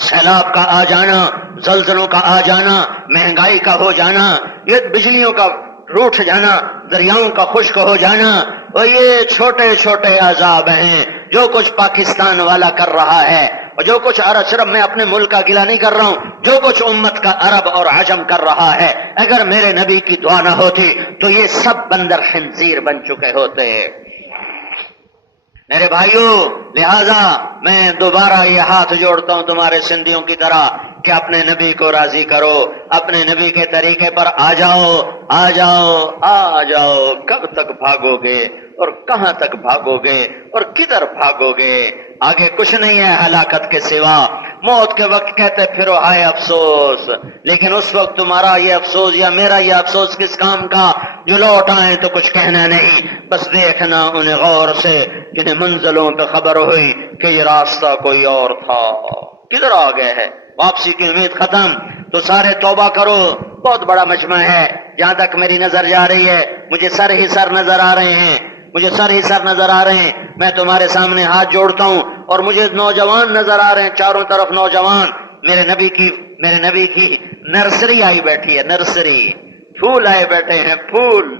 سیلاب کا آ جانا، زلزلوں کا آ جانا، مہنگائی کا ہو جانا، یہ بجلیوں کا روٹھ جانا، دریاؤں کا خشک ہو جانا، اور یہ چھوٹے چھوٹے عذاب ہیں۔ جو کچھ پاکستان والا کر رہا ہے اور جو کچھ عرب، صرف میں اپنے ملک کا گلہ نہیں کر رہا ہوں، جو کچھ امت کا عرب اور عجم کر رہا ہے، اگر میرے نبی کی دعا نہ ہوتی تو یہ سب بندر خنزیر بن چکے ہوتے۔ میرے بھائیوں، لہذا میں دوبارہ یہ ہاتھ جوڑتا ہوں تمہارے سندھیوں کی طرح کہ اپنے نبی کو راضی کرو، اپنے نبی کے طریقے پر آ جاؤ، آ جاؤ، آ جاؤ۔ کب تک بھاگو گے اور کہاں تک بھاگو گے اور کدھر بھاگو گے؟ آگے کچھ نہیں ہے ہلاکت کے سوا۔ موت کے وقت کہتے پھرو ہائے افسوس، لیکن اس وقت تمہارا یہ افسوس یا میرا یہ افسوس کس کام کا؟ جو لوٹ آئے تو کچھ کہنا نہیں، بس دیکھنا انہیں غور سے جنہیں منزلوں پہ خبر ہوئی کہ یہ راستہ کوئی اور تھا، کدھر آ گئے ہے، واپسی کی امید ختم۔ تو سارے توبہ کرو، بہت بڑا مجمع ہے، جہاں تک میری نظر جا رہی ہے مجھے سر ہی سر نظر آ رہے ہیں، مجھے سر ہی سر نظر آ رہے ہیں۔ میں تمہارے سامنے ہاتھ جوڑتا ہوں اور مجھے نوجوان نظر آ رہے ہیں، چاروں طرف نوجوان۔ میرے نبی کی نرسری آئی بیٹھی ہے، نرسری، پھول آئے بیٹھے ہیں، پھول۔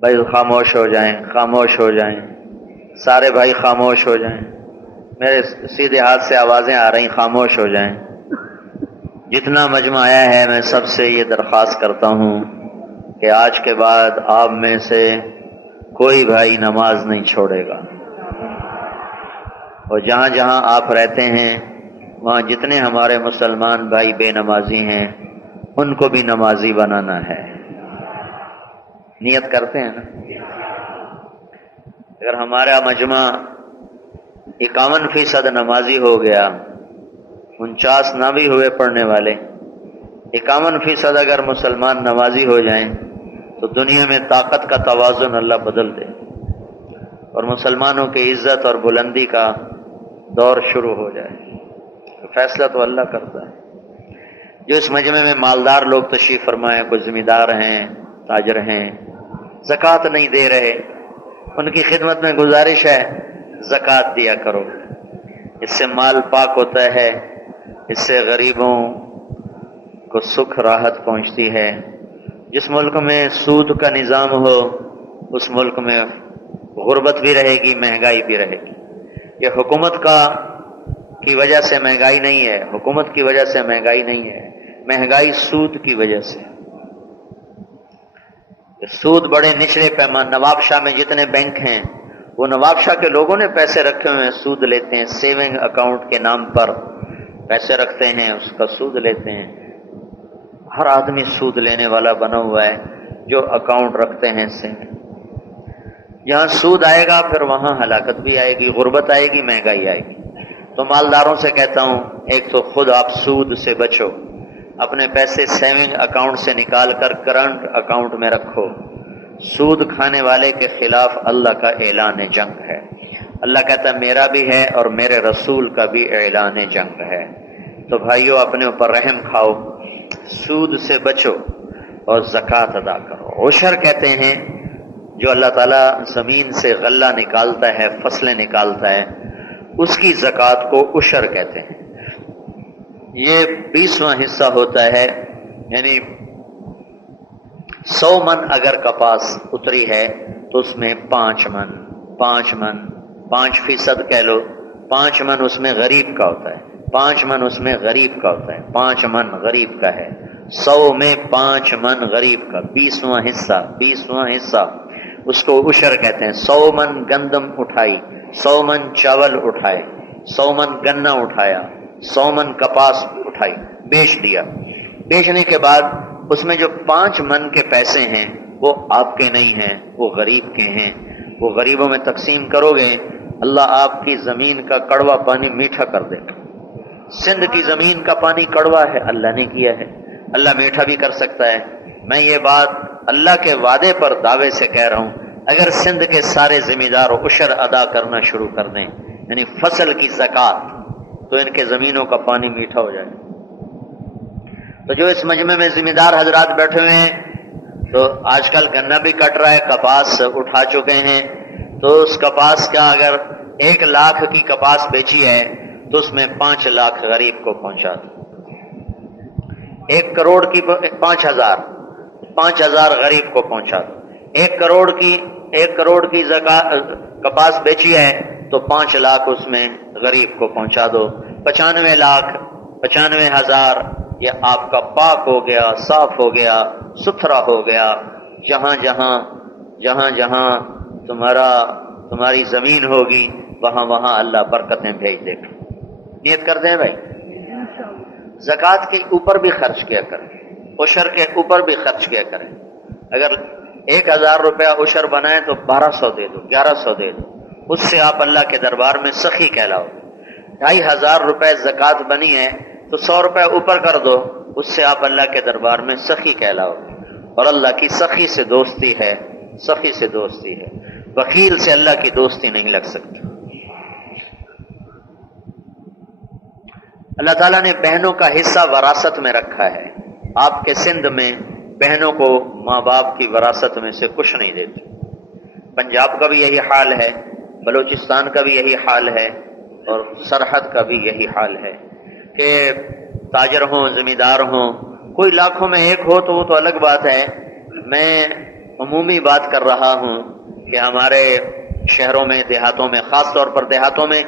بھائی خاموش ہو جائیں، خاموش ہو جائیں، سارے بھائی خاموش ہو جائیں، میرے سیدھے ہاتھ سے آوازیں آ رہی، خاموش ہو جائیں۔ جتنا مجمع آیا ہے میں سب سے یہ درخواست کرتا ہوں کہ آج کے بعد آپ میں سے کوئی بھائی نماز نہیں چھوڑے گا، اور جہاں جہاں آپ رہتے ہیں وہاں جتنے ہمارے مسلمان بھائی بے نمازی ہیں ان کو بھی نمازی بنانا ہے۔ نیت کرتے ہیں نا؟ اگر ہمارا مجمع 51% نمازی ہو گیا، 49 نہ بھی ہوئے پڑھنے والے، 51% اگر مسلمان نمازی ہو جائیں تو دنیا میں طاقت کا توازن اللہ بدل دے اور مسلمانوں کی عزت اور بلندی کا دور شروع ہو جائے۔ فیصلہ تو اللہ کرتا ہے۔ جو اس مجمع میں مالدار لوگ تشریف فرمائے، کوئی ذمہ دار ہیں، تاجر ہیں، زکوٰۃ نہیں دے رہے، ان کی خدمت میں گزارش ہے زکوٰۃ دیا کرو، اس سے مال پاک ہوتا ہے، اس سے غریبوں کو سکھ راحت پہنچتی ہے۔ جس ملک میں سود کا نظام ہو اس ملک میں غربت بھی رہے گی، مہنگائی بھی رہے گی۔ یہ حکومت کی وجہ سے مہنگائی نہیں ہے، حکومت کی وجہ سے مہنگائی نہیں ہے، مہنگائی سود کی وجہ سے۔ سود بڑے نچلے پیمان، نواب شاہ میں جتنے بینک ہیں وہ نواب شاہ کے لوگوں نے پیسے رکھے ہوئے ہیں، سود لیتے ہیں، سیونگ اکاؤنٹ کے نام پر پیسے رکھتے ہیں، اس کا سود لیتے ہیں۔ ہر آدمی سود لینے والا بنا ہوا ہے جو اکاؤنٹ رکھتے ہیں سیونگ۔ جہاں سود آئے گا پھر وہاں ہلاکت بھی آئے گی، غربت آئے گی، مہنگائی آئے گی۔ تو مالداروں سے کہتا ہوں، ایک تو خود آپ سود سے بچو، اپنے پیسے سیونگ اکاؤنٹ سے نکال کر کرنٹ اکاؤنٹ میں رکھو۔ سود کھانے والے کے خلاف اللہ کا اعلان جنگ ہے۔ اللہ کہتا ہے میرا بھی ہے اور میرے رسول کا بھی اعلان جنگ ہے۔ تو بھائیو اپنے اوپر رحم کھاؤ، سود سے بچو اور زکوٰۃ ادا کرو۔ عشر کہتے ہیں جو اللہ تعالیٰ زمین سے غلہ نکالتا ہے، فصلیں نکالتا ہے، اس کی زکوٰۃ کو عشر کہتے ہیں۔ یہ 20واں حصہ ہوتا ہے، یعنی 100 من اگر کپاس اتری ہے تو اس میں 5 من 5% کہہ لو، 5 من اس میں غریب کا ہوتا ہے، 5 من اس میں غریب کا ہوتا ہے، 5 من غریب کا ہے، 100 میں 5 من غریب کا، 20واں حصہ اس کو عشر کہتے ہیں۔ 100 من گندم اٹھائی، 100 من چاول اٹھائے، 100 من گنا اٹھایا، 100 من کپاس اٹھائی، بیچ دیا۔ بیچنے کے بعد اس میں جو 5 من کے پیسے ہیں وہ آپ کے نہیں ہیں، وہ غریب کے ہیں، وہ غریبوں میں تقسیم کرو گے، اللہ آپ کی زمین کا کڑوا پانی میٹھا کر دے گا۔ سندھ کی زمین کا پانی کڑوا ہے، اللہ نے کیا ہے، اللہ میٹھا بھی کر سکتا ہے۔ میں یہ بات اللہ کے وعدے پر دعوے سے کہہ رہا ہوں، اگر سندھ کے سارے ذمہ دار عشر ادا کرنا شروع کر دیں، یعنی فصل کی زکوٰۃ، تو ان کے زمینوں کا پانی میٹھا ہو جائے۔ تو جو اس مجمع میں ذمہ دار حضرات بیٹھے ہوئے ہیں، تو آج کل گنا بھی کٹ رہا ہے، کپاس اٹھا چکے ہیں، تو اس کپاس کا اگر 1 لاکھ کی کپاس بیچی ہے تو اس میں 5 لاکھ غریب کو پہنچا دو۔ 1 کروڑ کی 5,000 غریب کو پہنچا دو۔ 1 کروڑ کی کپاس بیچی ہے تو 5 لاکھ اس میں غریب کو پہنچا دو۔ 95,000 یہ آپ کا پاک ہو گیا، صاف ہو گیا، ستھرا ہو گیا۔ جہاں جہاں تمہاری زمین ہوگی وہاں اللہ برکتیں بھیج دے گا۔ نیت کرتے ہیں بھائی، زکوٰۃ کے اوپر بھی خرچ کیا کریں، عشر کے اوپر بھی خرچ کیا کریں۔ اگر 1,000 روپیہ عشر بنائے تو 1200 دے دو، 1100 دے دو، اس سے آپ اللہ کے دربار میں سخی کہلاؤ۔ 2,500 روپے زکوٰۃ بنی ہے تو 100 روپے اوپر کر دو، اس سے آپ اللہ کے دربار میں سخی کہلاؤ۔ اور اللہ کی سخی سے دوستی ہے، سخی سے دوستی ہے، بخیل سے اللہ کی دوستی نہیں لگ سکتی۔ اللہ تعالیٰ نے بہنوں کا حصہ وراثت میں رکھا ہے۔ آپ کے سندھ میں بہنوں کو ماں باپ کی وراثت میں سے کچھ نہیں دیتے۔ پنجاب کا بھی یہی حال ہے، بلوچستان کا بھی یہی حال ہے، اور سرحد کا بھی یہی حال ہے کہ تاجر ہوں، ذمہ دار ہوں، کوئی لاکھوں میں ایک ہو تو وہ تو الگ بات ہے۔ میں عمومی بات کر رہا ہوں کہ ہمارے شہروں میں، دیہاتوں میں، خاص طور پر دیہاتوں میں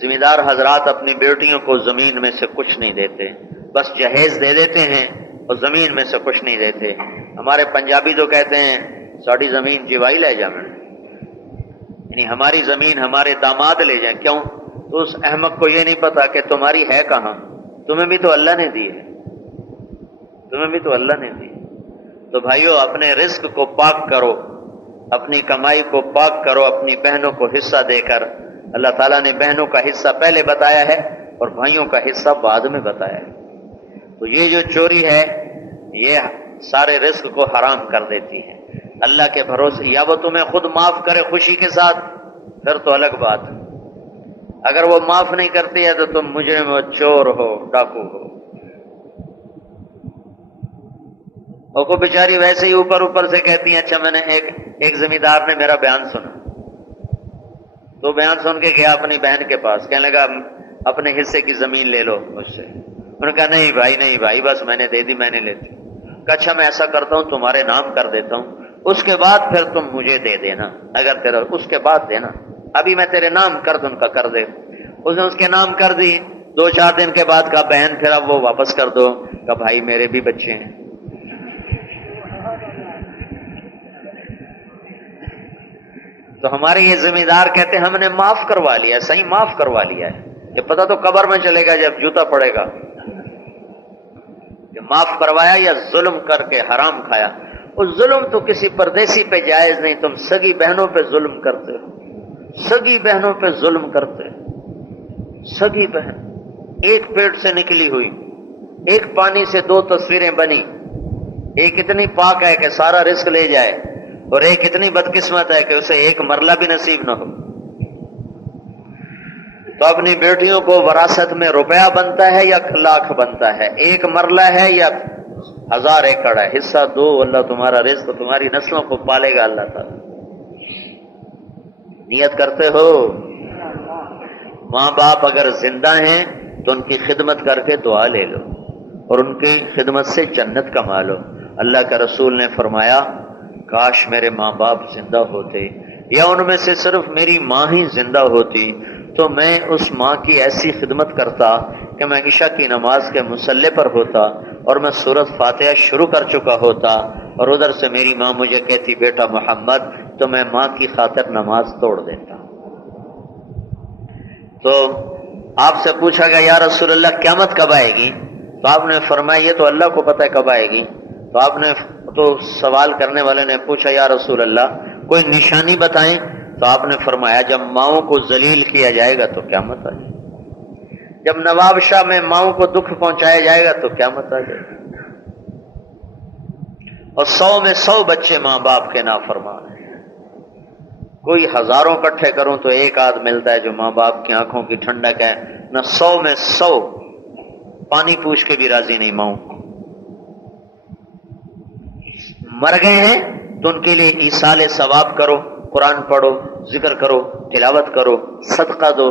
ذمہ دار حضرات اپنی بیٹیوں کو زمین میں سے کچھ نہیں دیتے، بس جہیز دے دیتے ہیں اور زمین میں سے کچھ نہیں دیتے۔ ہمارے پنجابی تو کہتے ہیں ساڑی زمین جوائی لے جا، یعنی ہماری زمین ہمارے داماد لے جائیں۔ کیوں؟ تو اس احمق کو یہ نہیں پتا کہ تمہاری ہے کہاں، تمہیں بھی تو اللہ نے دی ہے، تمہیں بھی تو اللہ نے دی۔ تو بھائیو اپنے رزق کو پاک کرو، اپنی کمائی کو پاک کرو، اپنی بہنوں کو حصہ دے کر۔ اللہ تعالیٰ نے بہنوں کا حصہ پہلے بتایا ہے اور بھائیوں کا حصہ بعد میں بتایا ہے۔ تو یہ جو چوری ہے یہ سارے رزق کو حرام کر دیتی ہے۔ اللہ کے بھروسے یا وہ تمہیں خود معاف کرے خوشی کے ساتھ، پھر تو الگ بات ہے۔ اگر وہ معاف نہیں کرتی ہے تو تم مجرم ہو، چور ہو، ڈاکو ہو۔ اور کو بیچاری ویسے ہی اوپر سے کہتی ہیں، اچھا میں نے ایک ذمہ دار نے میرا بیان سنا، تو بیان سن کے گیا اپنی بہن کے پاس، کہنے لگا اپنے حصے کی زمین لے لو مجھ سے۔ انہوں نے کہا نہیں بھائی نہیں بھائی، بس میں نے دے دی، میں نے لیتی. کہا اچھا میں ایسا کرتا ہوں تمہارے نام کر دیتا ہوں، اس کے بعد پھر تم مجھے دے دینا، اگر تیرا اس کے بعد دینا، ابھی میں تیرے نام کر دوں کا کر دے. اس نے اس کے نام کر دی. 2-4 دن کے بعد کہا بہن پھر اب وہ واپس کر دو. کہا بھائی میرے بھی بچے ہیں. تو ہمارے یہ ذمہ دار کہتے ہیں ہم نے معاف کروا لیا، صحیح معاف کروا لیا ہے، یہ پتہ تو قبر میں چلے گا جب جوتا پڑے گا کہ معاف کروایا یا ظلم کر کے حرام کھایا. اور ظلم تو کسی پردیسی پہ جائز نہیں. تم سگی بہنوں پہ ظلم کرتے ہو، سگی بہنوں پہ ظلم کرتے. سگی بہن ایک پیٹ سے نکلی ہوئی، ایک پانی سے 2 تصویریں بنی، ایک اتنی پاک ہے کہ سارا رزق لے جائے، اور ایک اتنی بدقسمت ہے کہ اسے ایک مرلہ بھی نصیب نہ ہو. تو اپنی بیٹیوں کو وراثت میں روپیہ بنتا ہے یا لاکھ بنتا ہے، ایک مرلہ ہے یا 1000 ایکڑ ہے، حصہ دو، اللہ تمہارا رزق تمہاری نسلوں کو پالے گا اللہ تعالی. نیت کرتے ہو؟ ماں باپ اگر زندہ ہیں تو ان کی خدمت کر کے دعا لے لو اور ان کی خدمت سے جنت کما لو. اللہ کا رسول نے فرمایا کاش میرے ماں باپ زندہ ہوتے، یا ان میں سے صرف میری ماں ہی زندہ ہوتی تو میں اس ماں کی ایسی خدمت کرتا کہ میں عشاء کی نماز کے مصلی پر ہوتا اور میں سورۃ فاتحہ شروع کر چکا ہوتا، اور ادھر سے میری ماں مجھے کہتی بیٹا محمد، تو میں ماں کی خاطر نماز توڑ دیتا. تو آپ سے پوچھا گیا یا رسول اللہ قیامت کب آئے گی؟ تو آپ نے فرمایا یہ تو اللہ کو پتہ ہے کب آئے گی. تو آپ نے تو سوال کرنے والے نے پوچھا یا رسول اللہ کوئی نشانی بتائیں. تو آپ نے فرمایا جب ماؤں کو ذلیل کیا جائے گا تو قیامت آ جائے گی، جب نواب شاہ میں ماؤں کو دکھ پہنچایا جائے گا تو قیامت آ جائے گی. اور 100 میں 100 بچے ماں باپ کے نافرمان ہیں. کوئی ہزاروں اکٹھے کروں تو ایک آدھ ملتا ہے جو ماں باپ کی آنکھوں کی ٹھنڈک ہے. نہ 100 میں 100 پانی پوچھ کے بھی راضی نہیں ماؤں کو. مر گئے ہیں تو ان کے لیے ایصال ثواب کرو، قرآن پڑھو، ذکر کرو، تلاوت کرو، صدقہ دو.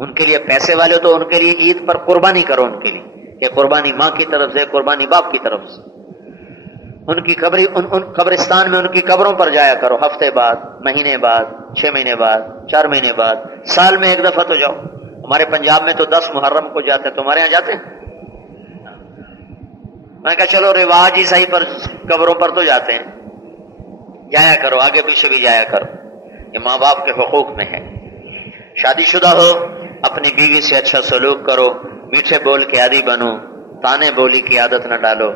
ان کے لیے پیسے والے تو ان کے لیے عید پر قربانی کرو، ان کے لیے یہ قربانی ماں کی طرف سے، قربانی باپ کی طرف سے. ان کی قبرستان میں ان کی قبروں پر جایا کرو، ہفتے بعد، مہینے بعد، 6 مہینے بعد، 4 مہینے بعد، سال میں ایک دفعہ تو جاؤ. ہمارے پنجاب میں تو 10 محرم کو جاتے ہیں، تمہارے یہاں جاتے ہیں؟ میں کہا چلو رواج ہی صحیح پر قبروں پر تو جاتے ہیں، جایا کرو، آگے پیچھے بھی جایا کرو، یہ ماں باپ کے حقوق میں ہے. شادی شدہ ہو اپنی بیوی سے اچھا سلوک کرو، میٹھے بول کے عادی بنو، تانے بولی کی عادت نہ ڈالو،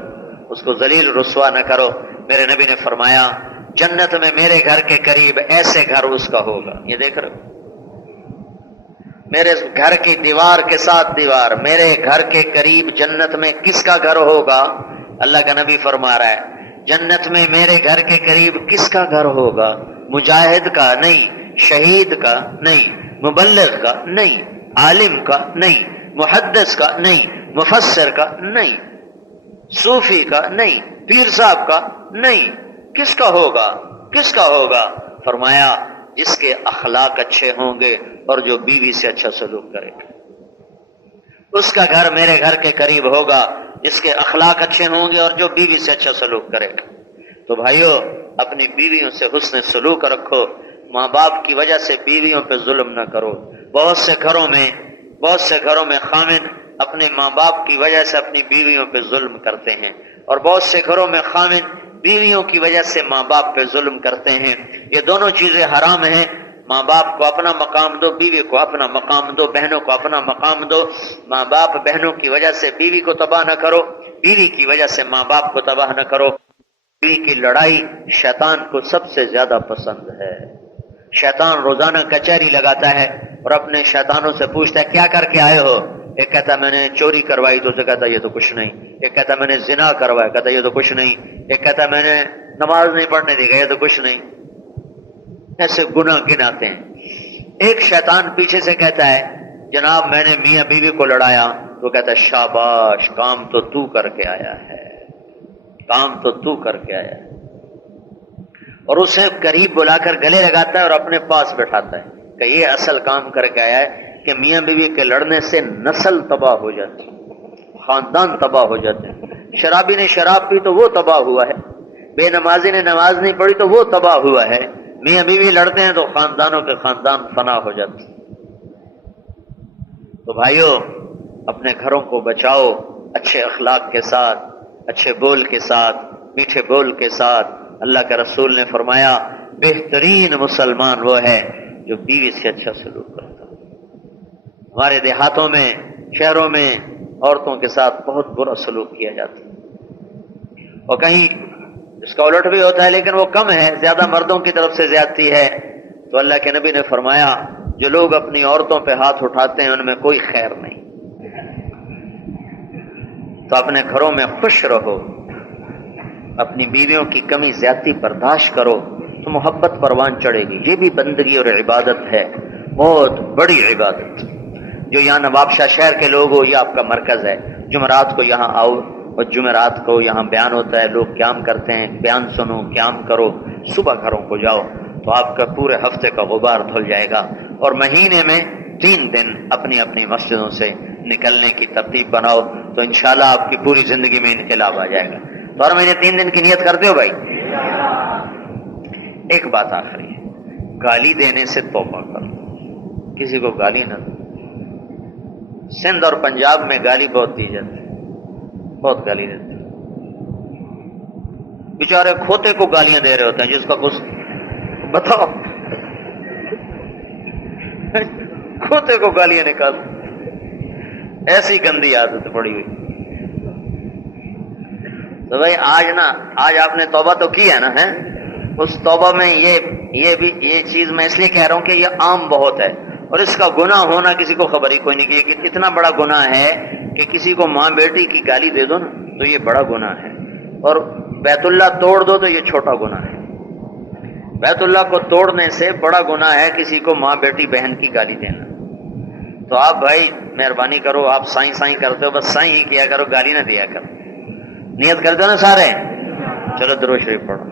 اس کو ذلیل رسوا نہ کرو. میرے نبی نے فرمایا جنت میں میرے گھر کے قریب ایسے گھر اس کا ہوگا. یہ دیکھ رہے ہو میرے گھر کی دیوار کے ساتھ دیوار، میرے گھر کے قریب جنت میں کس کا گھر ہوگا؟ اللہ کا نبی فرما رہا ہے جنت میں میرے گھر کے قریب کس کا گھر ہوگا؟ مجاہد کا نہیں، شہید کا نہیں، مبلغ کا نہیں، عالم کا نہیں، محدث کا نہیں، مفسر کا نہیں، صوفی کا نہیں، پیر صاحب کا نہیں. کس کا ہوگا؟ کس کا ہوگا؟ فرمایا جس کے اخلاق اچھے ہوں گے اور جو بیوی سے اچھا سلوک کرے گا، اس کا گھر میرے گھر کے قریب ہوگا. جس کے اخلاق اچھے ہوں گے اور جو بیوی سے اچھا سلوک کرے گا. تو بھائیو اپنی بیویوں سے حسن سلوک رکھو، ماں باپ کی وجہ سے بیویوں پہ ظلم نہ کرو. بہت سے گھروں میں خامن اپنے ماں باپ کی وجہ سے اپنی بیویوں پہ ظلم کرتے ہیں، اور بہت سے گھروں میں خامن بیویوں کی وجہ سے ماں باپ پہ ظلم کرتے ہیں. یہ دونوں چیزیں حرام ہیں. ماں باپ کو اپنا مقام دو، بیوی کو اپنا مقام دو، بہنوں کو اپنا مقام دو. ماں باپ بہنوں کی وجہ سے بیوی کو تباہ نہ کرو، بیوی کی وجہ سے ماں باپ کو تباہ نہ کرو. بیوی کی لڑائی شیطان کو سب سے زیادہ پسند ہے. شیطان روزانہ کچہری لگاتا ہے اور اپنے شیطانوں سے پوچھتا ہے کیا کر کے آئے ہو؟ ایک کہتا میں نے چوری کروائی، تو اسے کہتا یہ تو کچھ نہیں. ایک کہتا میں نے زنا کروایا، کہتا یہ تو کچھ نہیں. ایک کہتا میں نے نماز نہیں پڑھنے دی، یہ تو کچھ نہیں. ایسے گناہ گناتے ہیں. ایک شیطان پیچھے سے کہتا ہے جناب میں نے میاں بیوی کو لڑایا، تو کہتا ہے شاباش، کام تو تو کر کے آیا ہے، کام تو تو کر کے آیا ہے. اور اسے قریب بلا کر گلے لگاتا ہے اور اپنے پاس بٹھاتا ہے کہ یہ اصل کام کر کے آیا ہے کہ میاں بیوی کے لڑنے سے نسل تباہ ہو جاتی ہے. خاندان تباہ ہو جاتے ہیں۔ شرابی نے شراب پی تو وہ تباہ ہوا ہے، بے نمازی نے نماز نہیں پڑھی تو وہ تباہ ہوا ہے، میاں بیوی لڑتے ہیں تو خاندانوں کے خاندان فنا ہو جاتے ہیں۔ تو بھائیو، اپنے گھروں کو بچاؤ اچھے اخلاق کے ساتھ، اچھے بول کے ساتھ، میٹھے بول کے ساتھ۔ اللہ کے رسول نے فرمایا بہترین مسلمان وہ ہے جو بیوی سے اچھا سلوک کرتا ہے۔ ہمارے دیہاتوں میں، شہروں میں عورتوں کے ساتھ بہت برا سلوک کیا جاتا ہے، اور کہیں اس کا الٹ بھی ہوتا ہے، لیکن وہ کم ہے، زیادہ مردوں کی طرف سے زیادتی ہے۔ تو اللہ کے نبی نے فرمایا جو لوگ اپنی عورتوں پہ ہاتھ اٹھاتے ہیں ان میں کوئی خیر نہیں۔ تو اپنے گھروں میں خوش رہو، اپنی بیویوں کی کمی زیادتی برداشت کرو تو محبت پروان چڑھے گی۔ یہ بھی بندگی اور عبادت ہے، بہت بڑی عبادت۔ جو یہاں نواب شاہ شہر کے لوگ ہو، یہ آپ کا مرکز ہے، جمعرات کو یہاں آؤ، اور جمعرات کو یہاں بیان ہوتا ہے، لوگ قیام کرتے ہیں، بیان سنو، قیام کرو، صبح گھروں کو جاؤ تو آپ کا پورے ہفتے کا غبار دھل جائے گا۔ اور مہینے میں 3 دن اپنی اپنی مسجدوں سے نکلنے کی ترتیب بناؤ تو انشاءاللہ آپ کی پوری زندگی میں انقلاب آ جائے گا۔ تو ہر مہینے 3 دن کی نیت کرتے ہو بھائی؟ ایک بات آخری ہے، گالی دینے سے توبہ کرو، کسی کو گالی نہ دو۔ سندھ اور پنجاب میں گالی بہت دی جاتی ہے، بہت گالی دیتے ہیں، بیچارے کھوتے کو گالیاں دے رہے ہوتے ہیں، جس کا کچھ بتاؤ، کھوتے کو گالیاں نکال، ایسی گندی عادت پڑی ہوئی۔ تو بھائی آج آپ نے توبہ تو کی ہے نا، ہے اس توبہ میں یہ چیز میں اس لیے کہہ رہا ہوں کہ یہ عام بہت ہے، اور اس کا گناہ ہونا کسی کو خبر ہی کوئی نہیں کہ اتنا بڑا گناہ ہے کہ کسی کو ماں بیٹی کی گالی دے دو نا تو یہ بڑا گناہ ہے، اور بیت اللہ توڑ دو تو یہ چھوٹا گناہ ہے۔ بیت اللہ کو توڑنے سے بڑا گناہ ہے کسی کو ماں بیٹی بہن کی گالی دینا۔ تو آپ بھائی مہربانی کرو، آپ سائیں کرتے ہو، بس سائیں ہی کیا کرو، گالی نہ دیا کرو۔ نیت کرتے ہو نا سارے؟ چلو درود شریف پڑھو۔